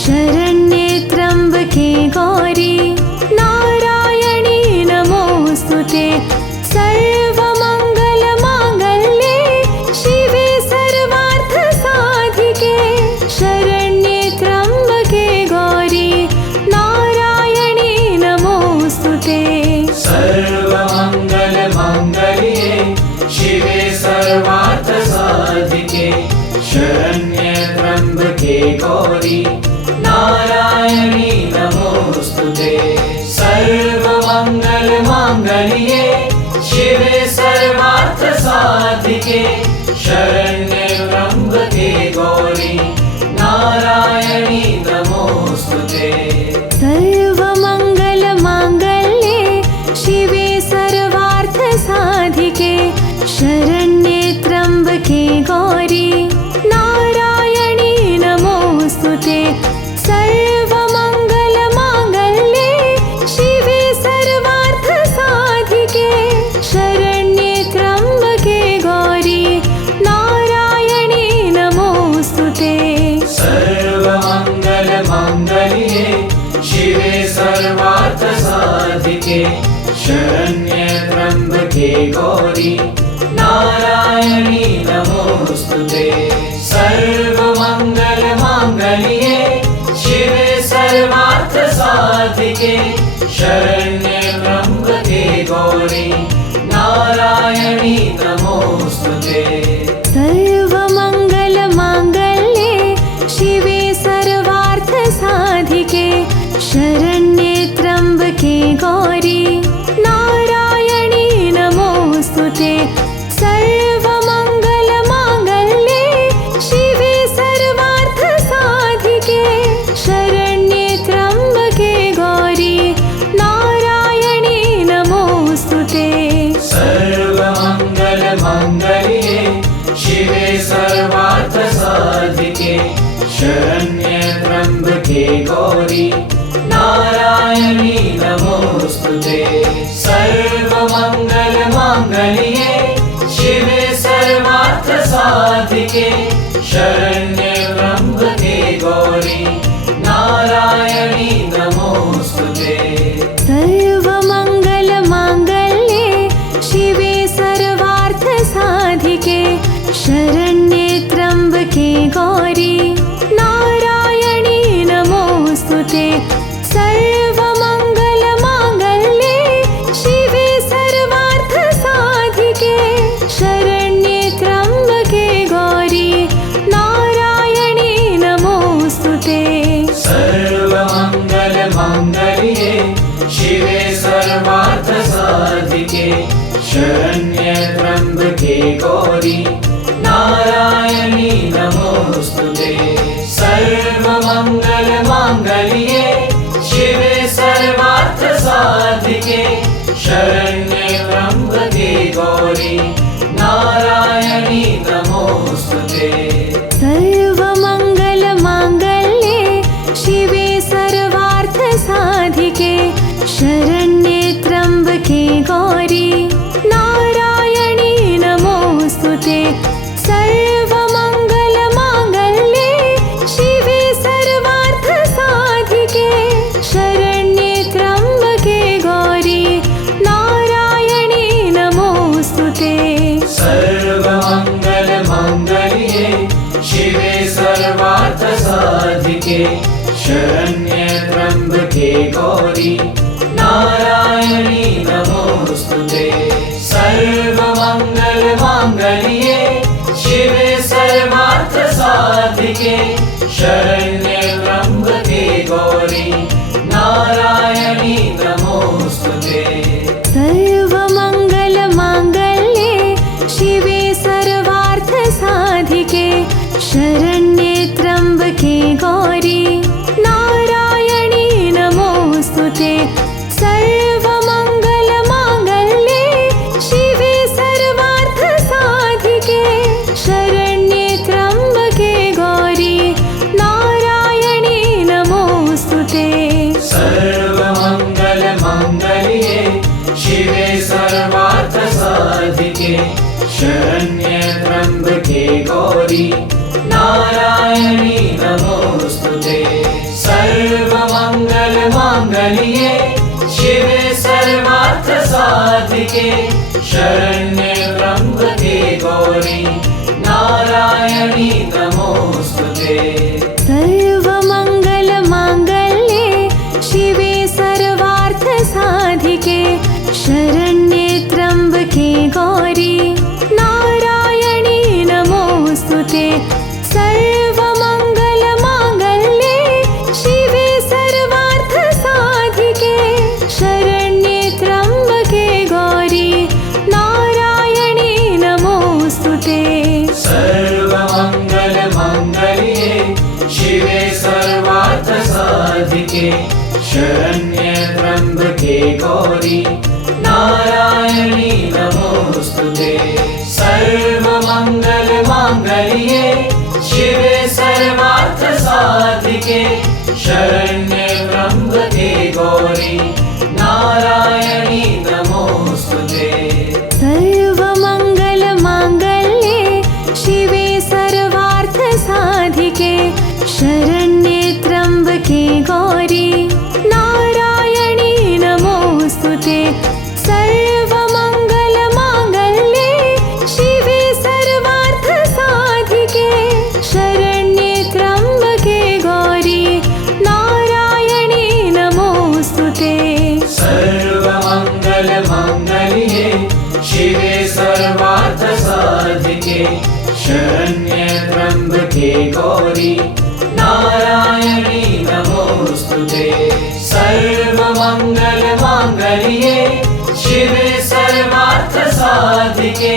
शरण्ये त्र्यम्बके गौरी नारायणी नमोस्तुते सर्वमङ्गलमाङ्गल्ये शिवे सर्वार्थसाधिके शरण्ये त्र्यम्बके गौरी नारायणी नमोस्तुते सर्वमङ्गलमाङ्गल्ये शिवे सर्वार्थसाधिके शरण्ये त्र्यम्बके गौरी नारायणी नमोस्तुते सर्वमङ्गलमाङ्गल्ये शिवे सर्वार्थसाधिके शरण्ये त्र्यम्बके गौरी नारायणी नमोस्तुते सर्वमङ्गलमाङ्गल्ये शिवे सर्वार्थसाधिके शरण्ये त्र्यम्बके गौरी नारायणी नमोस्तुते सर्वमङ्गलमाङ्गल्ये शिवे सर्वार्थसाधिके शरण्ये त्र्यम्बके गौरी नारायणी नमोस्तुते सर्वमङ्गलमाङ्गल्ये शिवे सर्वार्थसाधिके शरण्ये त्र्यम्बके गौरी नारायणी नमोस्तुते सर्वमङ्गलमाङ्गल्ये शिवे सर्वार्थसाधिके शरण्ये त्र्यम्बके गौरी नारायणी नमोस्तुते सर्वमङ्गलमाङ्गल्ये शिवे सर्वार्थसाधिके शरण्ये त्र्यम्बके गौरी नारायणी नमोस्तुते सर्वमङ्गलमाङ्गल्ये शिवे सर्वार्थसाधिके शरण्ये त्र्यम्बके गौरी नारायणी नमोस्तुते सर्वमङ्गलमाङ्गल्ये शिवे सर्वार्थसाधिके शरण्ये त्र्यम्बके गौरी नारायणी नमोस्तुते सर्वमङ्गलमाङ्गल्ये शिवे सर्वार्थसाधिके शरण्ये त्र्यम्बके गौरी नारायणी नमोस्तुते सर्वमङ्गलमाङ्गल्ये शिवे सर्वार्थसाधिके शरण्ये त्र्यम्बके गौरी नारायणी नमोस्तुते शरण्ये त्र्यम्बके गौरी नारायणी नमोस्तुते सर्वमङ्गलमाङ्गल्ये शिवे सर्वार्थसाधिके शरण्ये त्र्यम्बके गौरी नारायणी नमोस्तुते सर्वमङ्गलमाङ्गल्ये शिवे सर्वार्थसाधिके शरण्ये त्र्यम्बके गौरी नारायणी नमोस्तुते सर्वमङ्गलमाङ्गल्ये शिवे सर्वार्थसाधिके शरण्ये त्र्यम्बके गौरी नारायणी नमोस्तुते सर्वमङ्गलमाङ्गल्ये शिवे सर्वार्थसाधिके शरण्ये त्र्यम्बके गौरी नारायणी नमोस्तुते सर्वमङ्गलमाङ्गल्ये शिवे सर्वार्थसाधिके शरण्ये त्र्यम्बके गौरी नारायणी नमोस्तुते सर्वमङ्गलमाङ्गल्ये शिवे सर्वार्थसाधिके शरण्ये त्र्यम्बके गौरी नारायणी नमोस्तुते सर्वमङ्गलमाङ्गल्ये शिवे सर्वार्थसाधिके शरण्ये त्र्यम्बके गौरी नारायणी नमोस्तुते सर्वमङ्गलमाङ्गल्ये शिवे सर्वार्थसाधिके शरण्ये त्र्यम्बके गौरी नारायणी नमोस्तुते सर्वमङ्गलमाङ्गल्ये शिवे सर्वार्थसाधिके शरण्ये त्र्यम्बके गौरी नारायणी नमोस्तुते सर्वमङ्गलमाङ्गल्ये शिवे सर्वार्थसाधिके शरण्ये त्र्यम्बके गौरी नारायणी नमोस्तुते सर्वमङ्गलमाङ्गल्ये शिवे सर्वार्थसाधिके शरण्ये त्र्यम्बके गौरी नारायणी नमोस्तुते सर्वमङ्गलमाङ्गल्ये शिवे सर्वार्थसाधिके शरण्ये त्र्यम्बके गौरी नारायणी नमोस्तुते सर्वमङ्गलमाङ्गल्ये शिवे सर्वार्थसाधिके शरण्ये त्र्यम्बके गौरी नारायणी नमोस्तुते सर्वमङ्गलमाङ्गल्ये शिवे सर्वार्थसाधिके शरण्ये त्र्यम्बके गौरी नारायणी नमोस्तुते सर्वमङ्गलमाङ्गल्ये शिवे सर्वार्थसाधिके शरण्ये त्र्यम्बके गौरी नारायणी नमोस्तुते सर्वमङ्गलमाङ्गल्ये शिवे सर्वार्थसाधिके शरण्ये त्र्यम्बके गौरी नारायणी नमोस्तुते सर्वमङ्गलमाङ्गल्ये शिवे सर्वार्थसाधिके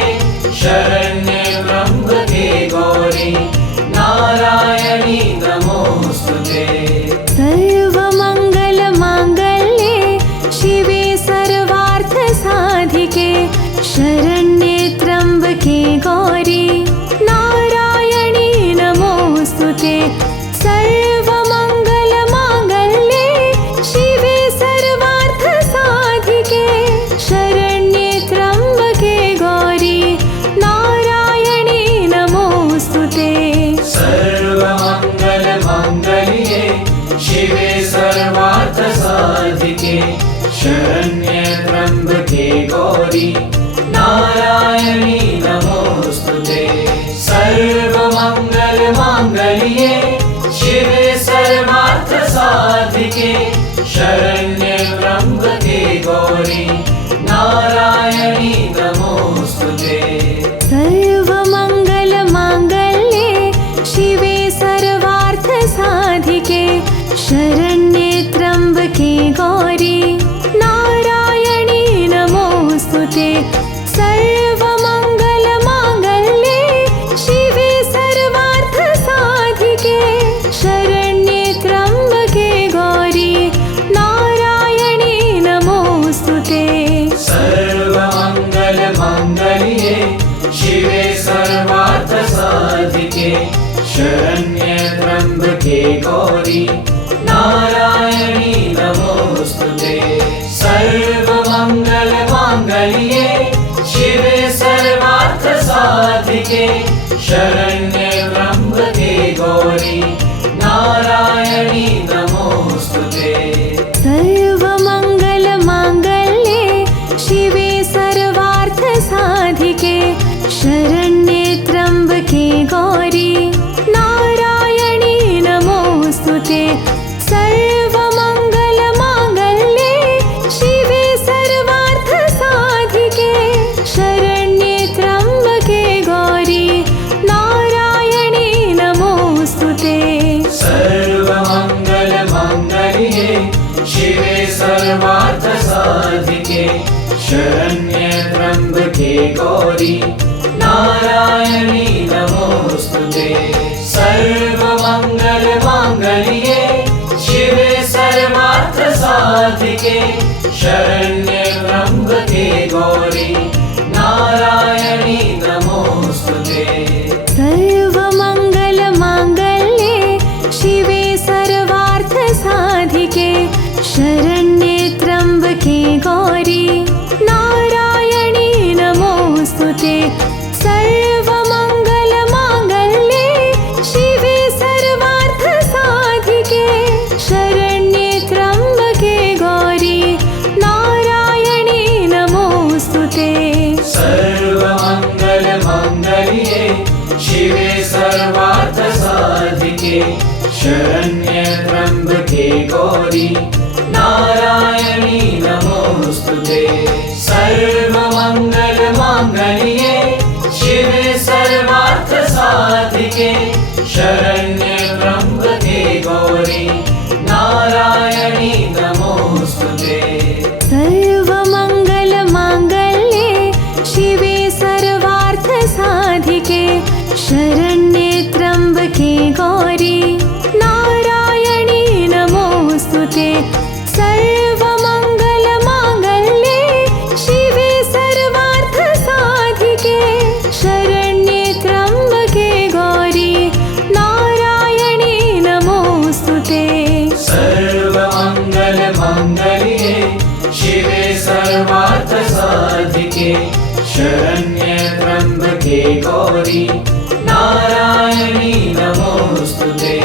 शरण्ये त्र्यम्बके गौरी नारायणी नमोस्तुते सर्वमङ्गलमाङ्गल्ये शिवे सर्वार्थसाधिके शरण्ये त्र्यम्बके गौरी नारायणी नमोस्तुते सर्वमङ्गलमाङ्गल्ये शिवे सर्वार्थसाधिके शरण्ये त्र्यम्बके गौरी नारायणी नमोस्तुते सर्वमङ्गलमाङ्गल्ये शिवे सर्वार्थसाधिके शरण्ये त्र्यम्बके गौरी नारायणी नमोस्तुते सर्वमङ्गलमाङ्गल्ये शिवे सर्वार्थसाधिके शरण्ये त्र्यम्बके गौरी नारायणी नमोस्तुते सर्वमङ्गलमाङ्गल्ये शिवे सर्वार्थसाधिके शरण्ये त्र्यम्बके गौरी नारायणी नमोस्तुते शरण्ये त्र्यम्बके गौरी नारायणी नमोस्तुते सर्वमङ्गलमाङ्गल्ये शिवे सर्वार्थसाधिके शरण्ये त्र्यम्बके गौरी नारायणी नमोस्तुते सर्वमङ्गलमाङ्गल्ये शिवे सर्वार्थसाधिके शरण्ये त्र्यम्बके गौरी नारायणी नमोस्तुते सर्वमङ्गलमाङ्गल्ये शिवे सर्वार्थसाधिके शरण्ये त्र्यम्बके गौरी नारायणी नमोस्तुते सर्वमङ्गलमाङ्गल्ये शिवे सर्वार्थसाधिके शरण्ये त्र्यम्बके गौरी नारायणी नमोस्तुते सर्वमङ्गलमाङ्गल्ये शिवे सर्वार्थसाधिके शरण्ये त्र्यम्बके गौरी नारायणी नमोस्तुते सर्वमङ्गलमाङ्गल्ये शिवे सर्वार्थसाधिके शरण्ये त्र्यम्बके गौरी नारायणी नमोस्तुते सर्वमङ्गलमाङ्गल्ये शिवे सर्वार्थसाधिके शरण्ये त्र्यम्बके गौरी नारायणी नमोस्तुते सर्वमङ्गलमाङ्गल्ये शिवे सर्वार्थसाधिके शरण्ये त्र्यम्बके गौरी नारायणी नमोस्तुते सर्वमङ्गलमाङ्गल्ये शिवे सर्वार्थसाधिके शरण्ये त्र्यम्बके गौरी नारायणी नमोस्तुते सर्वमङ्गलमाङ्गल्ये शिवे सर्वार्थसाधिके शरण्ये त्र्यम्बके गौरी नारायणी नमोस्तुते सर्वमङ्गलमाङ्गल्ये शिवे सर्वार्थसाधिके शरण्ये त्र्यम्बके गौरी नारायणी नमोस्तुते सर्वमङ्गलमाङ्गल्ये शिवे सर्वार्थसाधिके शरण्ये त्र्यम्बके गौरी नारायणी नमोस्तुते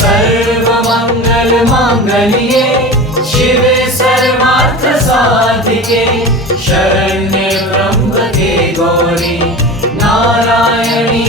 सर्वमङ्गलमाङ्गल्ये शिवे सर्वार्थसाधिके शरण्ये त्र्यम्बके गौरी नारायणी